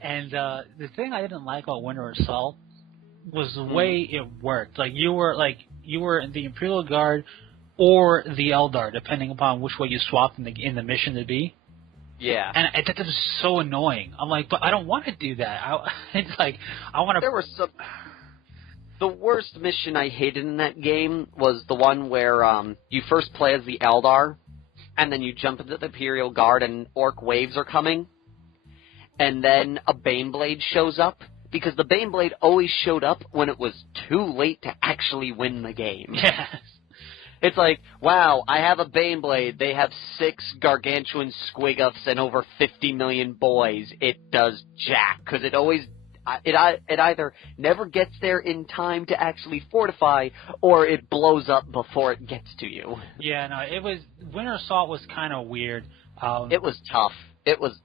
And the thing I didn't like about Winter Assault was the way it worked. You were in the Imperial Guard or the Eldar, depending upon which way you swapped in the mission to be. Yeah. And that was so annoying. I'm like, but I don't want to do that. It's like, I want to... There were some... The worst mission I hated in that game was the one where you first play as the Eldar, and then you jump into the Imperial Guard and orc waves are coming, and then a Baneblade shows up, because the Baneblade always showed up when it was too late to actually win the game. Yes. It's like, wow, I have a Baneblade. They have 6 gargantuan squiggles and over 50 million boys. It does jack, because it always... It either never gets there in time to actually fortify, or it blows up before it gets to you. Yeah, no, it was... Winter Assault was kind of weird. It was tough. It was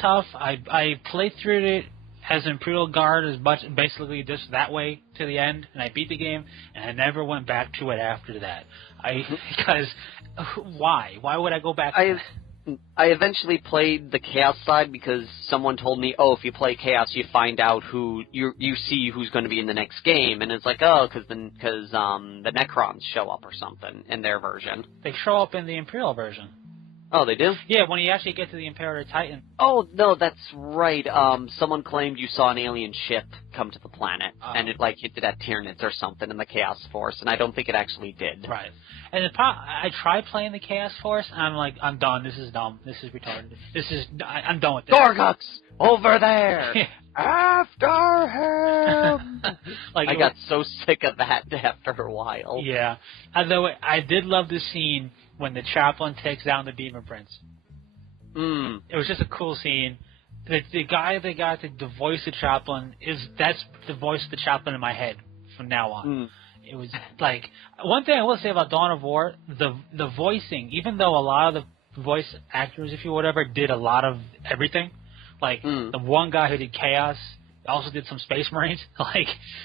tough. I played through it as Imperial Guard as much, basically just that way to the end, and I beat the game, and I never went back to it after that. Because, why? Why would I go back to that? I eventually played the Chaos side because someone told me, oh, if you play Chaos, you find out who you see who's going to be in the next game, and it's like, oh, because the Necrons show up or something in their version. They show up in the Imperial version. Oh, they do? Yeah, when you actually get to the Imperator Titan. Oh, no, that's right. Someone claimed you saw an alien ship come to the planet, and it, hinted at Tyranids or something in the Chaos Force, and I don't think it actually did. Right. And I tried playing the Chaos Force, and I'm like, I'm done. This is dumb. This is retarded. I'm done with this. Gorgux! Over there! After him! I got so sick of that after a while. Yeah. Although I did love the scene when the chaplain takes down the Demon Prince. It was just a cool scene. The guy that got to voice the chaplain that's the voice of the chaplain in my head from now on. It was like, one thing I will say about Dawn of War, the voicing, even though a lot of the voice actors, if you whatever, did a lot of everything. Like the one guy who did Chaos also did some Space Marines.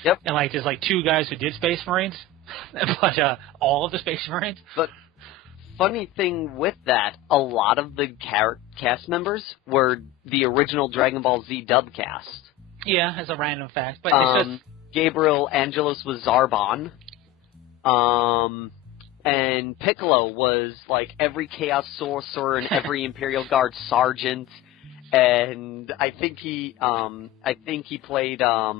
Yep. And there's 2 guys who did Space Marines, but all of the Space Marines. But funny thing with that, a lot of the cast members were the original Dragon Ball Z dub cast. Yeah, as a random fact, but it's just Gabriel Angelos was Zarbon. And Piccolo was every Chaos Sorcerer and every Imperial Guard sergeant. And I think he played a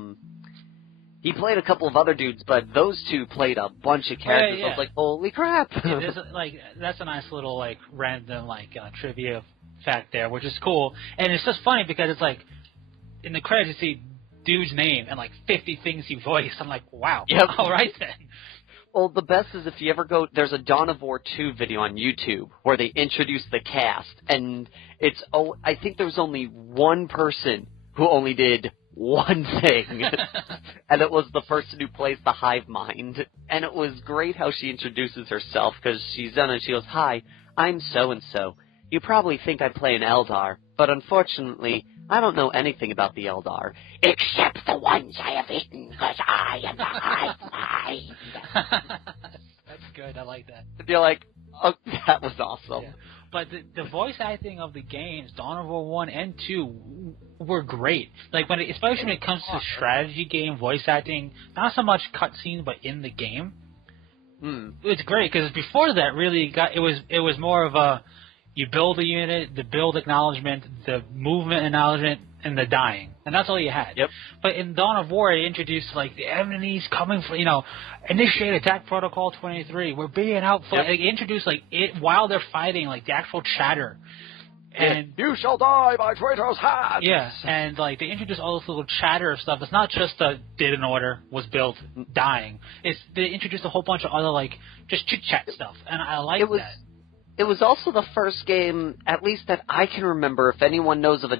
couple of other dudes, but those 2 played a bunch of characters. Yeah. I was like, holy crap! That's a nice little random trivia fact there, which is cool. And it's just funny because it's in the credits you see dude's name and 50 things he voiced. I'm like, wow. Yep. All right then. Well, the best is if you ever go, there's a Dawn of War 2 video on YouTube where they introduce the cast, and I think there was only one person who only did one thing, and it was the person who plays the Hive Mind. And it was great how she introduces herself, because she's done it, she goes, "Hi, I'm so-and-so. You probably think I play an Eldar, but unfortunately, I don't know anything about the Eldar, except the ones I have eaten, because I am the Hive Mind." That's good, I like that. And you're like, oh, that was awesome. Yeah. But the voice acting of the games, Dawn of War 1 and 2, were great. Especially when it comes to strategy game voice acting, not so much cutscenes, but in the game. It's great, because before that, really it was more of a, you build a unit, the build acknowledgement, the movement acknowledgement, and the dying. And that's all you had. Yep. But in Dawn of War, it introduced, the enemies coming for, initiate attack protocol 23. We're being out for, it introduced, it while they're fighting, the actual chatter. And you shall die by traitor's hand. Yeah, and they introduced all this little chatter of stuff. It's not just the did an order, was built, dying. They introduced a whole bunch of other, just chit-chat stuff. And I like that. It was also the first game, at least that I can remember, if anyone knows of a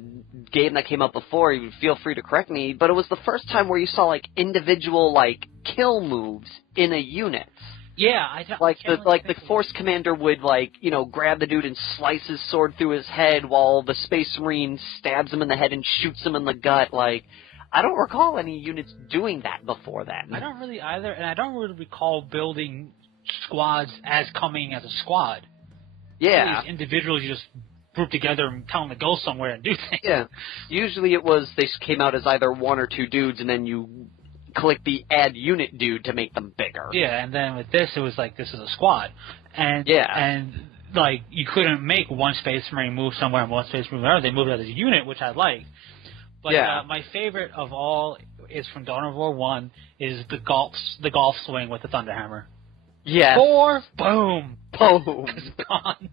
game that came out before, you feel free to correct me, but it was the first time where you saw, individual, kill moves in a unit. Yeah, the Force Commander would, grab the dude and slice his sword through his head while the Space Marine stabs him in the head and shoots him in the gut, I don't recall any units doing that before then. I don't really either, and I don't really recall building squads as coming as a squad. Yeah. These individuals you just group together and tell them to go somewhere and do things. Yeah. Usually it was they came out as either 1 or 2 dudes, and then you click the add unit dude to make them bigger. Yeah, and then with this, it was this is a squad. And like you couldn't make one Space Marine move somewhere and one Space Marine move they moved it as a unit, which I liked. But my favorite of all is from Dawn of War 1 is the golf swing with the Thunderhammer. Yes. 4, boom, boom, it's gone,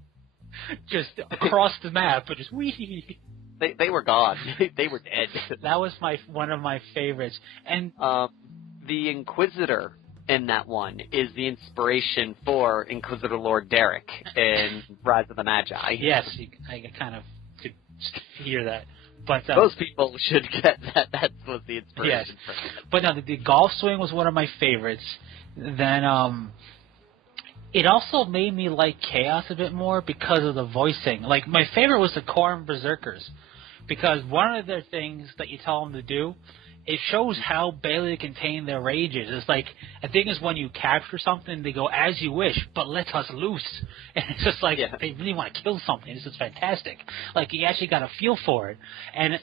just across the map, but just wee. They were gone. They were dead. That was one of my favorites, and the Inquisitor in that one is the inspiration for Inquisitor Lord Derek in Rise of the Magi. Yes, I kind of could hear that. But most people should get that. That was the inspiration. Yes. For it. But no, the golf swing was one of my favorites. Then it also made me like Chaos a bit more because of the voicing. Like my favorite was the Khorne Berserkers, because one of their things that you tell them to do, it shows how barely they contain their rages. It's like, I think it's when you capture something, they go, as you wish, but let us loose. And it's just like, they really want to kill something. This is fantastic. Like, you actually got a feel for it. And it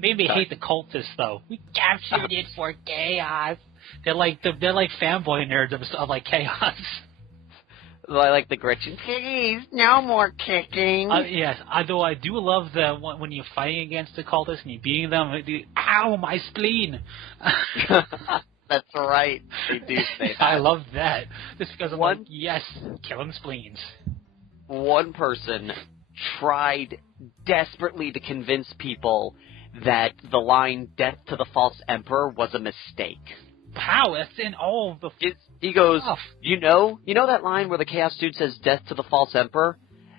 made me hate the cultists, though. We captured it for chaos. They're like fanboy nerds of like chaos. Well, I like the Gretchen. Please, no more kicking. Yes, although I do love when you're fighting against the cultists and you're beating them. Ow, my spleen! That's right. They do say that. I love that. Just because I'm like, yes, killing spleens. One person tried desperately to convince people that the line "Death to the False Emperor" was a mistake. How? That's in all the... He goes, you know that line where the Chaos Dude says "Death to the False Emperor"?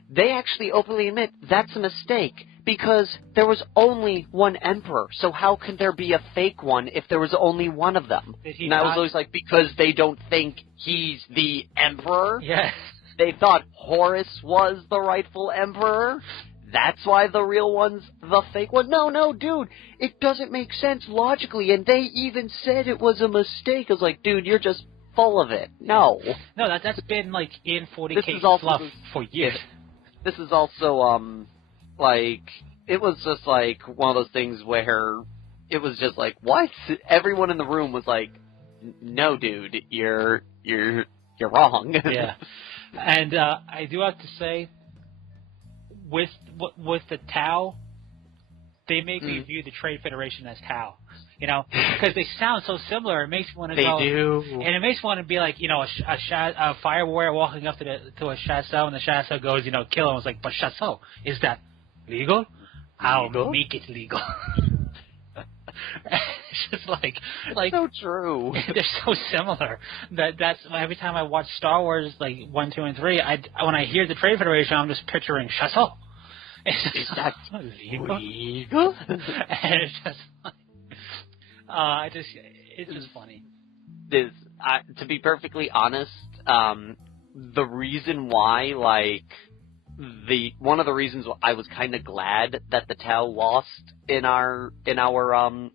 They actually openly admit that's a mistake, because there was only one Emperor, so how can there be a fake one if there was only one of them? And I was always like, because they don't think he's the Emperor? Yes. They thought Horus was the rightful Emperor? That's why the real one's the fake one? No, dude, it doesn't make sense logically, and they even said it was a mistake. I was like, dude, you're just full of it. No. No, that's been, like, in 40K fluff for years. This is also, like, it was just, like, one of those things where it was just like, what? Everyone in the room was like, no, dude, you're wrong. Yeah. And I do have to say, with the Tau, they make me view the Trade Federation as Tau. You know, because they sound so similar. It makes me want to go. They do. And it makes me want to be like, a fire warrior walking up to a chateau, and the chateau goes, kill him. It's like, but chateau, is that legal? I'll make it legal. It's just like so true. They're so similar. That's every time I watch Star Wars, like 1, 2, and 3, when I hear the Trade Federation, I'm just picturing chateau. Is that legal? And it's just like, it's just funny. To be perfectly honest, the reason why, one of the reasons I was kind of glad that the Tau lost in our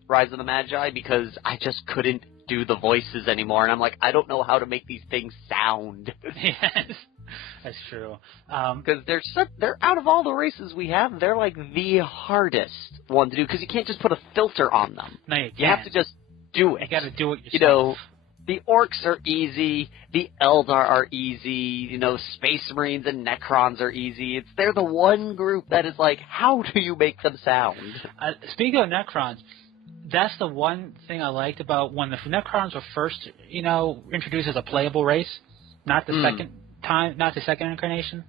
Rise of the Magi, because I just couldn't do the voices anymore, and I'm like, I don't know how to make these things sound. Yes, that's true. Because they're out of all the races we have, they're like the hardest one to do, because you can't just put a filter on them. No, you can't. You have to just do it. You got to do it yourself. The Orcs are easy, the Eldar are easy, Space Marines and Necrons are easy. They're the one group that is like, how do you make them sound? Speaking of Necrons, that's the one thing I liked about when the Necrons were first, introduced as a playable race, not the second time, not the second incarnation,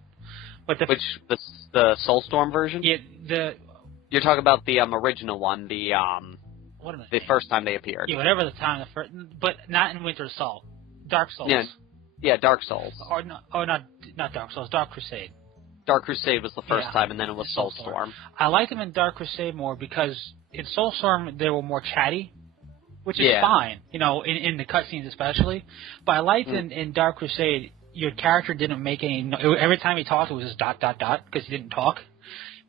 but the Soulstorm version? Yeah, you're talking about the original one, the first time they appeared. Yeah, whatever the time, but not in Winter Assault. Dark Souls. Yeah, Dark Souls. Or not Dark Souls, Dark Crusade. Dark Crusade was the first time, and then it was Soulstorm. I liked them in Dark Crusade more because in Soulstorm they were more chatty, which is fine, in the cutscenes especially. But I liked in Dark Crusade, your character didn't make any... Every time he talked, it was just ... because he didn't talk.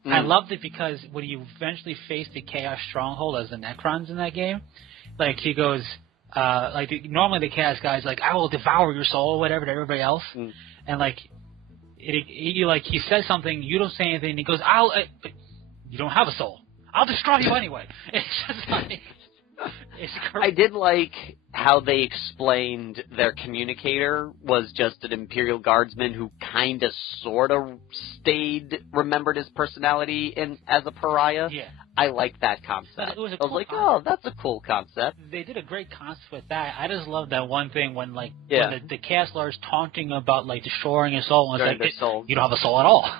I loved it because when you eventually face the Chaos Stronghold as the Necrons in that game, like he goes, normally the Chaos guy's like, I will devour your soul or whatever to everybody else, and he says something, you don't say anything, and he goes, but you don't have a soul. I'll destroy you anyway. It's just like, it's crazy. I did like how they explained their communicator was just an Imperial Guardsman who kind of, sort of remembered his personality as a pariah. Yeah. I like that concept. I was like, oh, that's a cool concept. They did a great concept with that. I just love that one thing when, like, yeah. when the Castler is taunting about, like, destroying his soul, and it's like, you don't have a soul at all.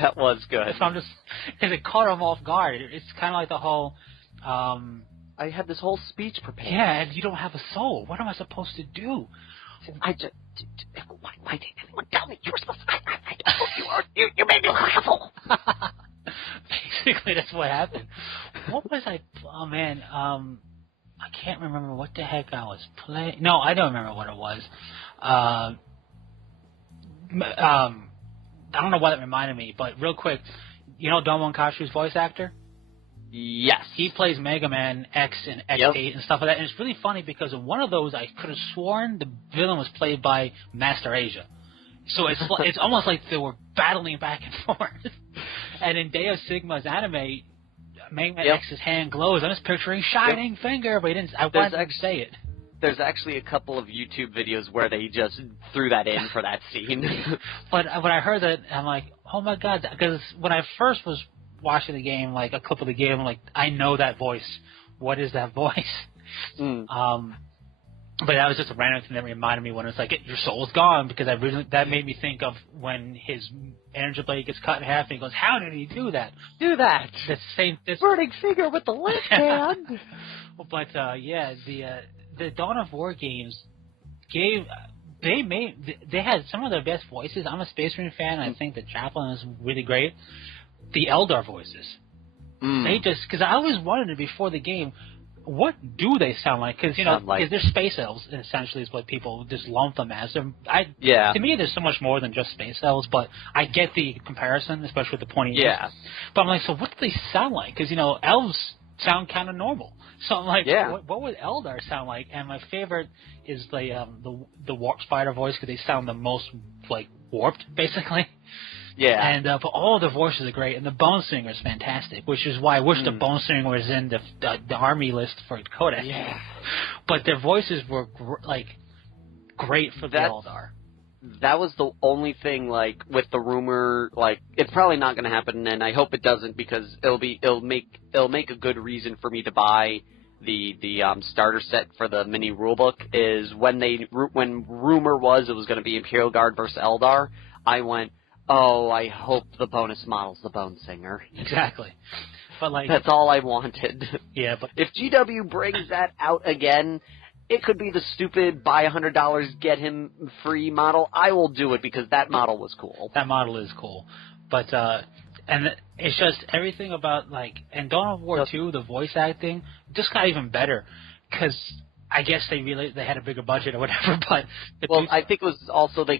That was good. So I'm just, because it caught him off guard. It's kind of like the whole, I had this whole speech prepared. Yeah, and you don't have a soul. What am I supposed to do? Why didn't anyone tell me you were supposed to? You made me look like a fool. Basically, that's what happened. What was I? Oh man, I can't remember what the heck I was playing. No, I don't remember what it was. I don't know why that reminded me, but real quick, you know Domon Kashu's voice actor? Yes. He plays Mega Man X and X8 and stuff like that. And it's really funny because in one of those, I could have sworn the villain was played by Master Asia. So it's almost like they were battling back and forth. And in Day of Sigma's anime, Mega Man X's hand glows. I'm just picturing Shining Finger, but I wanted to say it. There's actually a couple of YouTube videos where they just threw that in for that scene. But when I heard that, I'm like, oh my god. Because when I first was watching the game, like a clip of the game, I'm like, I know that voice. What is that voice? But that was just a random thing that reminded me when it's like, your soul's gone, because that made me think of when his energy blade gets cut in half and he goes, how did he do that? That's the same. Burning finger with the left hand. But the Dawn of War games they had some of their best voices. I'm a Space Marine fan, and I think that Chaplin is really great. The Eldar voices. They just, because I always wondered before the game, what do they sound like? Because, because they're space elves, essentially, is what people just lump them as. To me, there's so much more than just space elves, but I get the comparison, especially with the pointy ears. Yeah. But I'm like, so what do they sound like? Because, elves sound kind of normal. So I'm like, what would Eldar sound like? And my favorite is the Warp Spider voice, because they sound the most, like, warped, basically. Yeah. And but all the voices are great, and the Bone Singer is fantastic, which is why I wish the Bone Singer was in the army list for Codex. Yeah. But their voices were great for the Eldar. That was the only thing, like, with the rumor, like, it's probably not going to happen, and I hope it doesn't, because it'll make a good reason for me to buy the starter set for the mini rulebook. Is when rumor was it was going to be Imperial Guard versus Eldar, I went, oh, I hope the bonus model's the Bone Singer. Exactly. But that's all I wanted. Yeah, but if GW brings that out again, it could be the stupid buy $100, get him free model. I will do it because that model was cool. That model is cool. But and it's just everything about, and Dawn of War 2, the voice acting just got even better, because I guess they had a bigger budget or whatever. But I think it was also they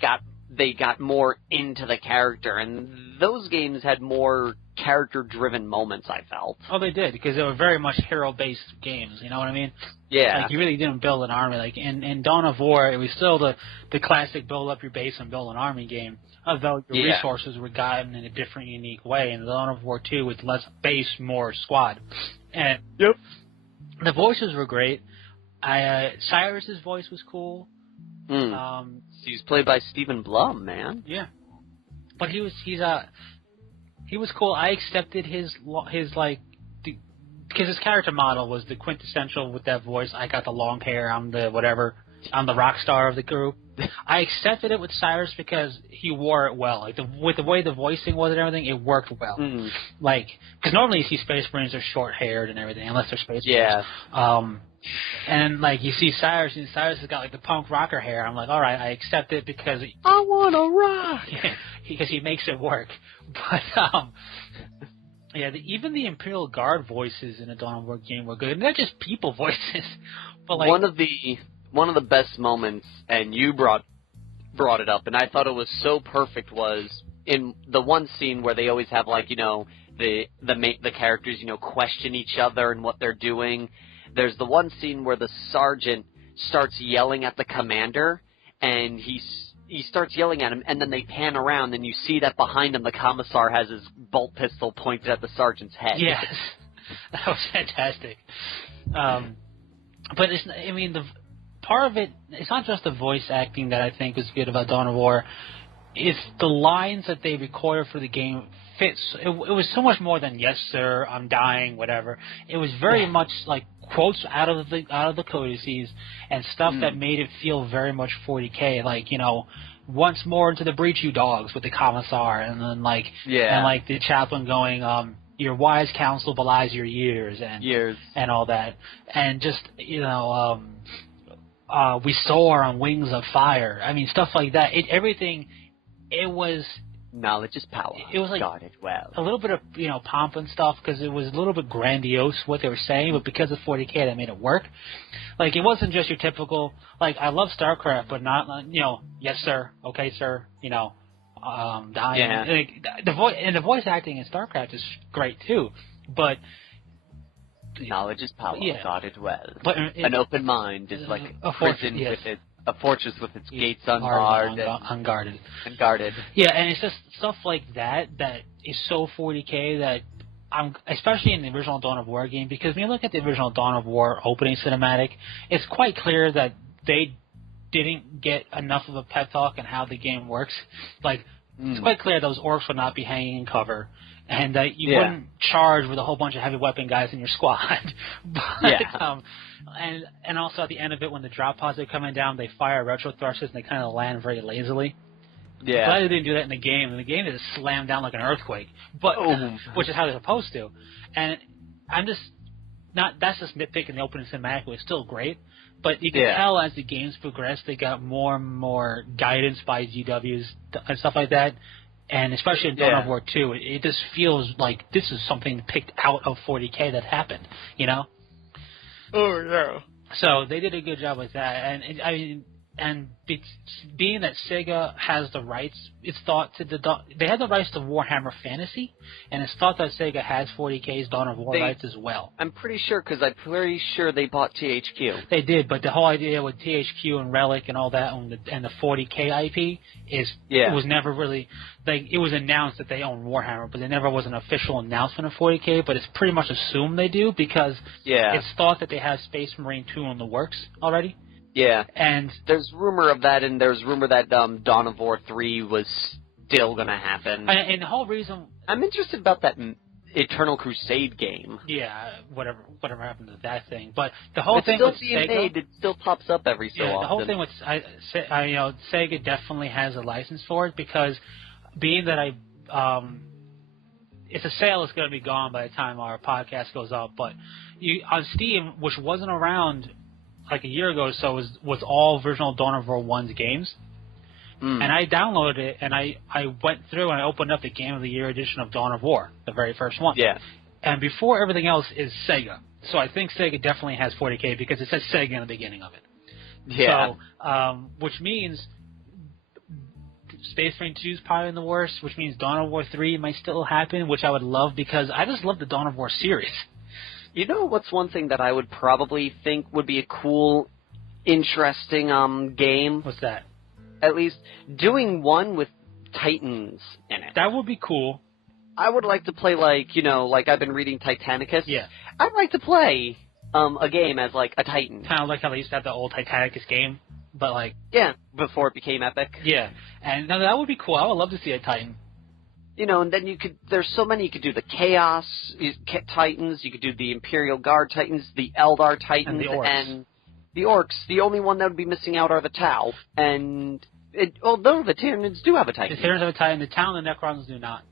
got more into the character, and those games had more character-driven moments, I felt. Oh, they did, because they were very much hero-based games, you know what I mean? Yeah. You really didn't build an army. In Dawn of War, it was still the classic build up your base and build an army game, although your resources were gotten in a different, unique way. In Dawn of War 2, it's less base, more squad. And the voices were great. Cyrus's voice was cool. He's played by Stephen Blum, man. Yeah, but he was cool. I accepted his because his character model was the quintessential with that voice. I got the long hair. I'm the rock star of the group. I accepted it with Cyrus because he wore it well. With the way the voicing was and everything, it worked well. Because normally you see Space Marines are short haired and everything, unless they're Space Marines. Yeah. And you see Cyrus, and Cyrus has got the punk rocker hair. I'm like, all right, I accept it because I want to rock. Because he makes it work. But even the Imperial Guard voices in a Dawn of War game were good, and they're just people voices. But one of the best moments, and you brought it up, and I thought it was so perfect, was in the one scene where they always have the characters question each other and what they're doing. There's the one scene where the sergeant starts yelling at the commander, and he starts yelling at him, and then they pan around, and you see that behind him the commissar has his bolt pistol pointed at the sergeant's head. Yes, that was fantastic. but I mean, the part of it, it's not just the voice acting that I think was good about Dawn of War. It's the lines that they recorded for the game fits. It was so much more than "Yes, sir," "I'm dying," whatever. It was very much like quotes out of the codices and stuff that made it feel very much 40K. Like, you know, once more into the breach, you dogs, with the commissar, and then like the chaplain going, your wise counsel belies your years and all that, and just, you know, we soar on wings of fire. I mean, stuff like that. It was knowledge is power. It was like guarded well. A little bit of, you know, pomp and stuff, because it was a little bit grandiose what they were saying, but because of 40K, that made it work. Like, it wasn't just your typical, like, I love StarCraft, but not, you know, yes sir, okay sir, you know, dying. Yeah. Like, the voice acting in StarCraft is great too, but knowledge is power, guarded well. But an open mind is like a prison with a fortress with its gates unbarred unguarded. Yeah, and it's just stuff like that is so 40K that especially in the original Dawn of War game, because when you look at the original Dawn of War opening cinematic, it's quite clear that they didn't get enough of a pep talk on how the game works. Like, it's quite clear those orcs would not be hanging in cover, and that you wouldn't charge with a whole bunch of heavy weapon guys in your squad. But, and also at the end of it, when the drop pods are coming down, they fire retro thrusters and they kind of land very lazily. Yeah. Glad they didn't do that in the game. In the game, they just slammed down like an earthquake, which is how they're supposed to. And I'm just that's just nitpicking the opening cinematic. It was still great, but you can tell as the games progressed, they got more and more guidance by GWs and stuff like that. And especially in Dawn of War 2, it just feels like this is something picked out of 40K that happened, you know? Oh, yeah. So they did a good job with that. And being that Sega has the rights, it's thought they had the rights to Warhammer Fantasy, and it's thought that Sega has 40K's Dawn of War rights as well. I'm pretty sure, because I'm pretty sure they bought THQ. They did, but the whole idea with THQ and Relic and all that, and the 40K IP it was never really, like, it was announced that they own Warhammer, but there never was an official announcement of 40K. But it's pretty much assumed they do, because it's thought that they have Space Marine 2 in the works already. Yeah, and there's rumor of that, and there's rumor that Dawn of War 3 was still going to happen. And the whole reason... I'm interested about that Eternal Crusade game. Yeah, whatever happened to that thing. But the whole thing with Sega... It still pops up every so often. The whole thing with... Sega definitely has a license for it, because being that it's a sale that's going to be gone by the time our podcast goes up, but on Steam, which wasn't around... like a year ago or so, was all original Dawn of War 1's games. And I downloaded it, and I went through and I opened up the Game of the Year edition of Dawn of War, the very first one. Yeah. And before everything else is Sega. So I think Sega definitely has 40K, because it says Sega in the beginning of it. Yeah. So, which means Space Marine 2 is probably in the worst, which means Dawn of War 3 might still happen, which I would love, because I just love the Dawn of War series. You know what's one thing that I would probably think would be a cool, interesting game? What's that? At least doing one with Titans in it. That would be cool. I would like to play, like I've been reading Titanicus. Yeah. I'd like to play a game as, like, a Titan. Kind of like how they used to have the old Titanicus game, but, like... Yeah, before it became Epic. Yeah. And no, that would be cool. I would love to see a Titan. You know, and then there's so many. You could do the Chaos Titans, you could do the Imperial Guard Titans, the Eldar Titans, and the Orcs. The only one that would be missing out are the Tau. Although the Tyranids do have a Titan. The Tyranids have a Titan, the Tau and the Necrons do not.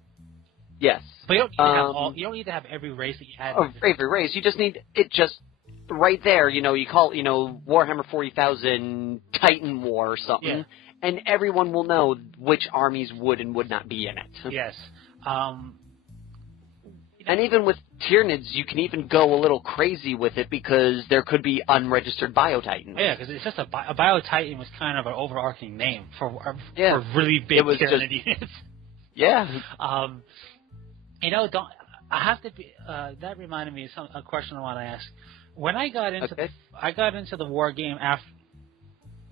Yes. But you don't need to have every race that you have. Every race. You just need it just right there. You know, you call Warhammer 40,000 Titan War or something. Yeah. And everyone will know which armies would and would not be in it. Yes. And even with Tyranids, you can even go a little crazy with it, because there could be unregistered Bio-Titans. Yeah, because it's just a Bio-Titan was kind of an overarching name for really big Tyranid units. Yeah. That reminded me of a question I want to ask. When I got into the war game after...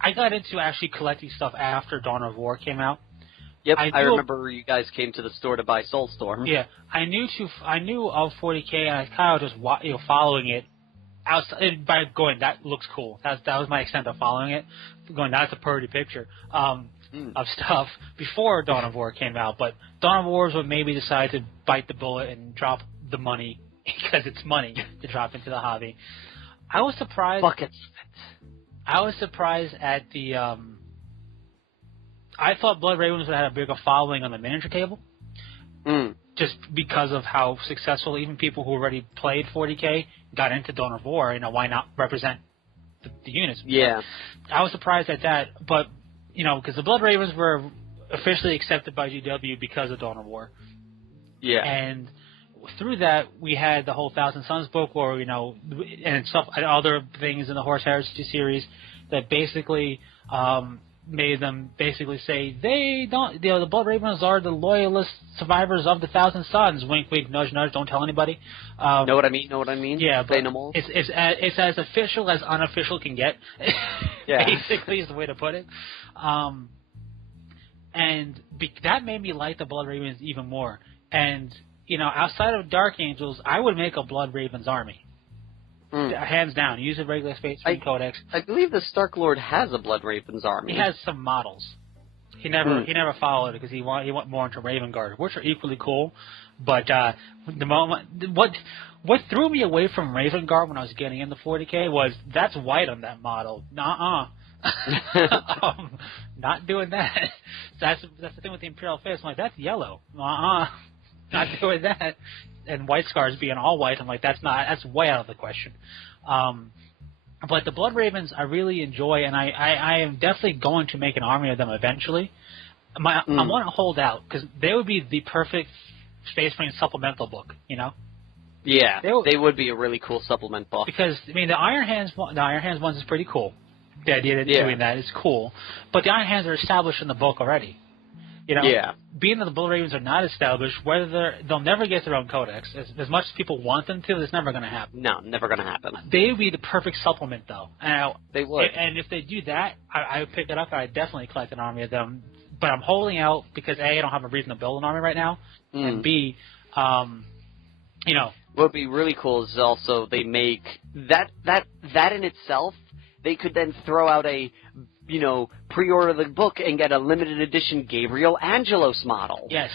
I got into actually collecting stuff after Dawn of War came out. Yep, I remember you guys came to the store to buy Soulstorm. Yeah, I knew of 40K, and I was kind of just following it outside by going, that looks cool. That was my extent of following it. Going, that's a pretty picture of stuff before Dawn of War came out. But Dawn of War is what made me decide to bite the bullet and drop the money because it's money to drop into the hobby. I was surprised. Buckets. I was surprised at the. I thought Blood Ravens would have a bigger following on the miniature table. Just because of how successful even people who already played 40K got into Dawn of War. Why not represent the units? Yeah. I was surprised at that, but because the Blood Ravens were officially accepted by GW because of Dawn of War. Yeah. And through that, we had the whole Thousand Sons book, or and stuff, and other things in the Horse Heritage series that basically made them basically say they don't. The Blood Ravens are the loyalist survivors of the Thousand Sons. Wink, wink, nudge, nudge. Don't tell anybody. Know what I mean? Yeah, but no it's as official as unofficial can get. Yeah. Basically, is the way to put it. That made me like the Blood Ravens even more. And outside of Dark Angels, I would make a Blood Ravens army. Hands down. Use a regular Space Marine Codex. I believe the Stark Lord has a Blood Ravens army. He has some models. He never followed it because he went more into Raven Guard, which are equally cool. But the moment what threw me away from Raven Guard when I was getting into 40K was that's white on that model. Nuh-uh. Not doing that. That's the thing with the Imperial Fist. I'm like, that's yellow. Not doing that. And White Scars being all white, I'm like, that's way out of the question. But the Blood Ravens I really enjoy, and I am definitely going to make an army of them eventually. I want to hold out because they would be the perfect Space Marine supplemental book, Yeah, they would be a really cool supplement book. Because the Iron Hands ones is pretty cool. The idea of doing that is cool, but the Iron Hands are established in the book already. Being that the Blood Ravens are not established, they'll never get their own codex. As much as people want them to, it's never going to happen. No, never going to happen. They would be the perfect supplement, though. They would. And if they do that, I would pick it up, and I'd definitely collect an army of them. But I'm holding out because, A, I don't have a reason to build an army right now, and B, what would be really cool is also they make that in itself, they could then throw out a pre-order the book and get a limited edition Gabriel Angelos model. Yes.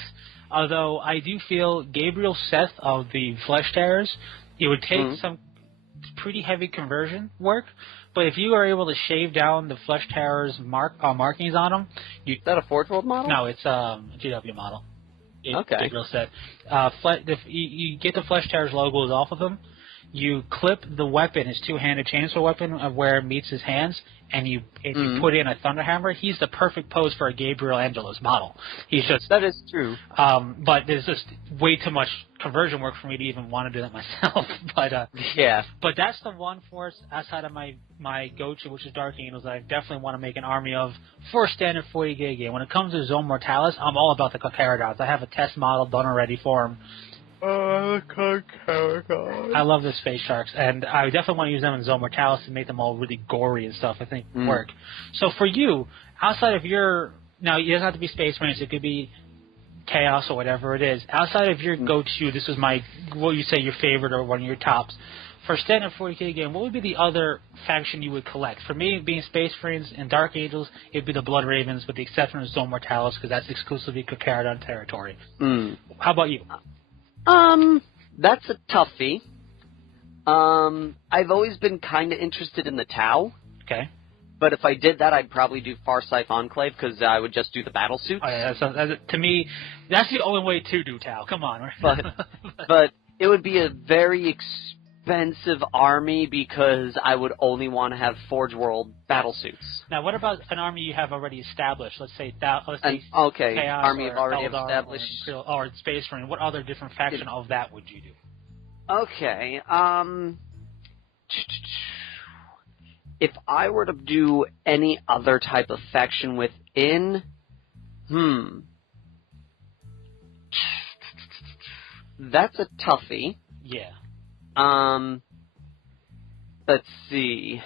Although I do feel Gabriel Seth of the Flesh Tearers, it would take some pretty heavy conversion work, but if you are able to shave down the Flesh Tearers markings on them... Is that a Forge World model? No, it's a GW model. Okay. Gabriel Seth. You get the Flesh Tearers logos off of them, you clip the weapon, his two-handed chainsaw weapon, of where it meets his hands, and you put in a Thunderhammer. He's the perfect pose for a Gabriel Angelos model. That is true. But there's just way too much conversion work for me to even want to do that myself. But that's the one force outside of my go-to, which is Dark Angels, that I definitely want to make an army of for a standard 40K game. When it comes to Zone Mortalis, I'm all about the Carcharodons. I have a test model done already for him. I love the Space Sharks, and I definitely want to use them in Zone Mortalis to make them all really gory and stuff. I think work. So for you, outside of now it doesn't have to be Space Marines. It could be Chaos or whatever it is. Outside of your go-to, this is what you say your favorite or one of your tops. For a standard 40K game, what would be the other faction you would collect? For me, being Space Marines and Dark Angels, it would be the Blood Ravens, with the exception of Zone Mortalis, because that's exclusively Carcharodon territory. How about you? That's a toughie. I've always been kind of interested in the Tau. Okay. But if I did that, I'd probably do Farsight Enclave, because I would just do the battle suits. Oh, yeah, to me, that's the only way to do Tau. Come on. But it would be a very expensive army, because I would only want to have Forge World battle suits. Now, what about an army you have already established? Let's say Chaos army I've already Eldar established. Or Space Marine. What other different faction of that would you do? Okay, if I were to do any other type of faction within, that's a toughie. Yeah. Let's see.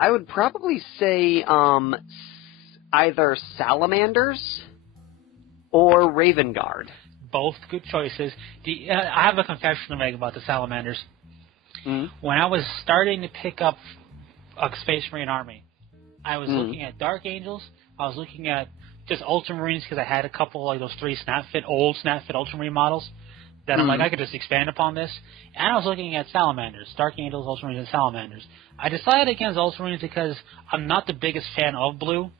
I would probably say, either Salamanders or Raven Guard. both good choices. I have a confession to make about the Salamanders. Mm-hmm. When I was starting to pick up a Space Marine army, I was looking at Dark Angels. I was looking at just Ultramarines because I had a couple like those 3 old Snapfit Ultramarine models that I'm like, I could just expand upon this. And I was looking at Salamanders, Dark Angels, Ultramarines, and Salamanders. I decided against Ultramarines because I'm not the biggest fan of blue.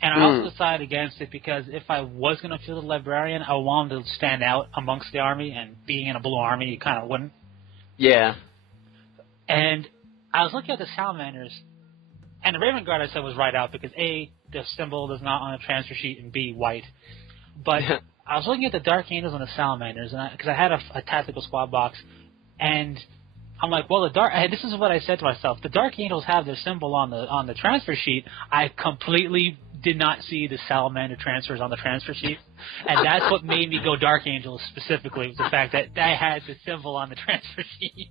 And I also decided against it because if I was going to field a Librarian, I wanted to stand out amongst the army, and being in a blue army, you kind of wouldn't. Yeah. And I was looking at the Salamanders, and the Raven Guard I said was right out because A, the symbol is not on the transfer sheet, and B, white. But I was looking at the Dark Angels and the Salamanders, and because I had a tactical squad box, and I'm like, well, this is what I said to myself. The Dark Angels have their symbol on the transfer sheet. I completely did not see the Salamander transfers on the transfer sheet, and that's what made me go Dark Angels specifically, was the fact that I had the symbol on the transfer sheet.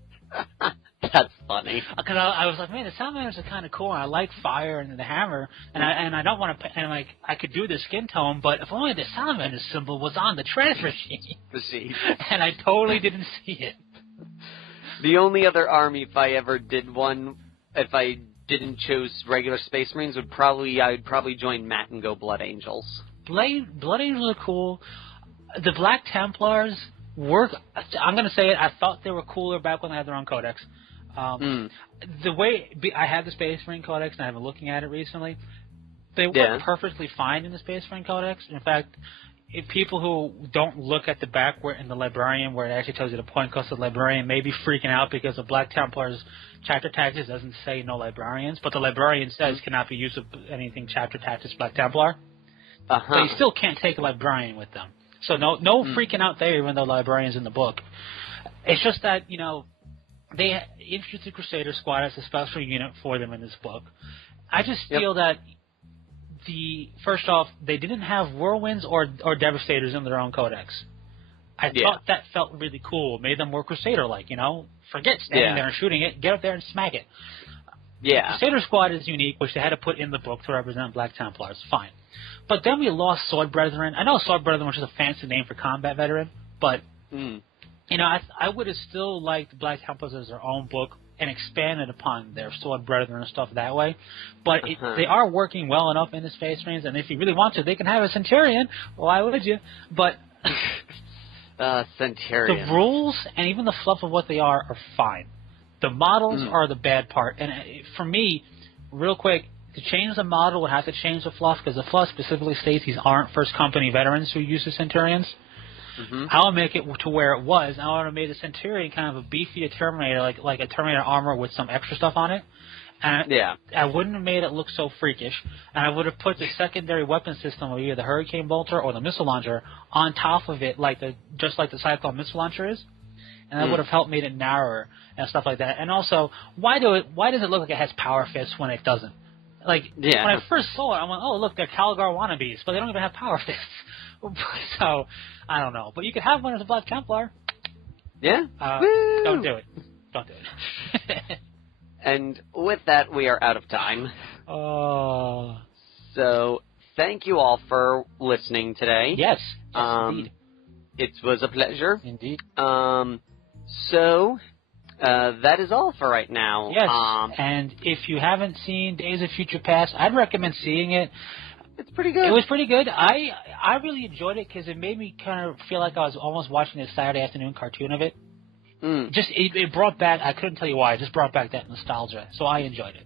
That's funny. Because I was like, man, the Salamanders are kind of cool, and I like fire and the hammer, and I don't want to, and like I could do the skin tone, but if only the Salamander symbol was on the transfer sheet. And I totally didn't see it. The only other army, if I ever did one, if I didn't choose regular Space Marines, I'd probably join Matt and go Blood Angels. Blood Angels are cool. The Black Templars work. I'm going to say it. I thought they were cooler back when they had their own codex. The way I have the Space Marine Codex, and I've been looking at it recently, they work perfectly fine in the Space Marine Codex. In fact, if people who don't look at the back in the Librarian, where it actually tells you the point cost of the Librarian, may be freaking out because the Black Templars chapter tactics doesn't say no Librarians, but the Librarian says cannot be used with anything chapter tactics Black Templar. So you still can't take a Librarian with them. So no freaking out there, even though the Librarian's in the book. It's just that, they introduced the Crusader Squad as a special unit for them in this book. I just feel that first off, they didn't have Whirlwinds or Devastators in their own codex. I thought that felt really cool. It made them more Crusader-like, Forget standing there and shooting it. Get up there and smack it. Yeah. Crusader Squad is unique, which they had to put in the book to represent Black Templars. Fine. But then we lost Sword Brethren. I know Sword Brethren, which is a fancy name for combat veteran, but, I would have still liked Black Templars as their own book and expanded upon their Sword Brethren and stuff that way. But they are working well enough in the Space Marines, and if you really want to, they can have a Centurion. Why would you? But Centurion. The rules and even the fluff of what they are fine. The models are the bad part. And for me, real quick, to change the model would have to change the fluff, because the fluff specifically states these aren't first company veterans who use the Centurions. I want to make it to where it was. I want to make the Centurion kind of a beefy Terminator, like a Terminator armor with some extra stuff on it. And I wouldn't have made it look so freakish. And I would have put the secondary weapon system of either the Hurricane Bolter or the Missile Launcher on top of it, just like the Cyclone Missile Launcher is. And that would have helped made it narrower and stuff like that. And also, why does it look like it has power fists when it doesn't? When I first saw it, I went, oh, look, they're Calgar wannabes, but they don't even have power fists. So, I don't know. But you could have one as a Black Templar. Yeah? Don't do it. Don't do it. And with that, we are out of time. Oh. So, thank you all for listening today. Yes, indeed. It was a pleasure. Indeed. So, that is all for right now. Yes, and if you haven't seen Days of Future Past, I'd recommend seeing it. It's pretty good. It was pretty good. I really enjoyed it because it made me kind of feel like I was almost watching a Saturday afternoon cartoon of it. Just it brought back, I couldn't tell you why, it just brought back that nostalgia. So I enjoyed it.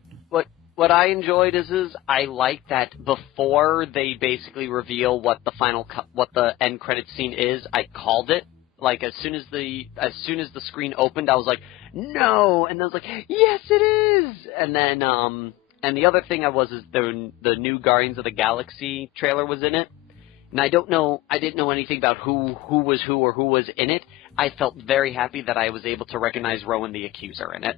What I enjoyed is I like that before they basically reveal what the end credit scene is, I called it. Like as soon as the screen opened, I was like, no, and I was like, yes, it is. And then and the other thing is the new Guardians of the Galaxy trailer was in it. And I didn't know anything about who was who or who was in it. I felt very happy that I was able to recognize Rowan the Accuser in it.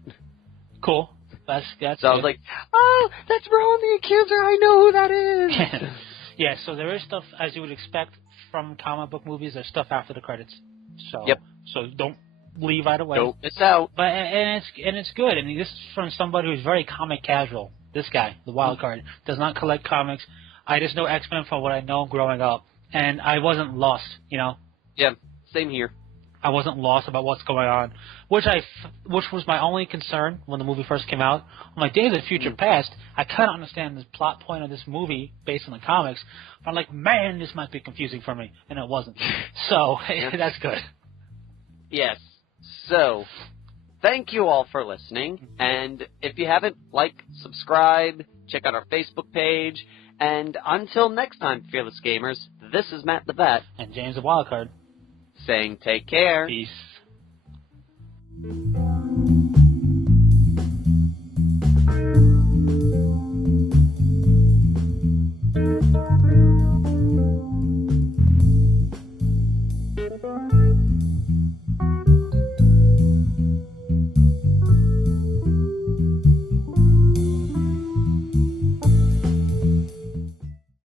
Cool. That's so good. I was like, oh, that's Rowan the Accuser. I know who that is. Yeah, so there is stuff, as you would expect from comic book movies, there's stuff after the credits. So, So don't leave right away. Don't miss out. But and it's good. And this is from somebody who's very comic casual. This guy, the wild card, does not collect comics. I just know X-Men from what I know growing up, and I wasn't lost. Yeah, same here. I wasn't lost about what's going on, which was my only concern when the movie first came out. I'm like, Days of the Future Past, I kind of understand the plot point of this movie based on the comics, but I'm like, man, this might be confusing for me, and it wasn't. So, that's good. Yes. So, thank you all for listening, and if you haven't, subscribe, check out our Facebook page, and until next time, Fearless Gamers, this is Matt the Bat. And James the Wildcard. Saying take care. Peace.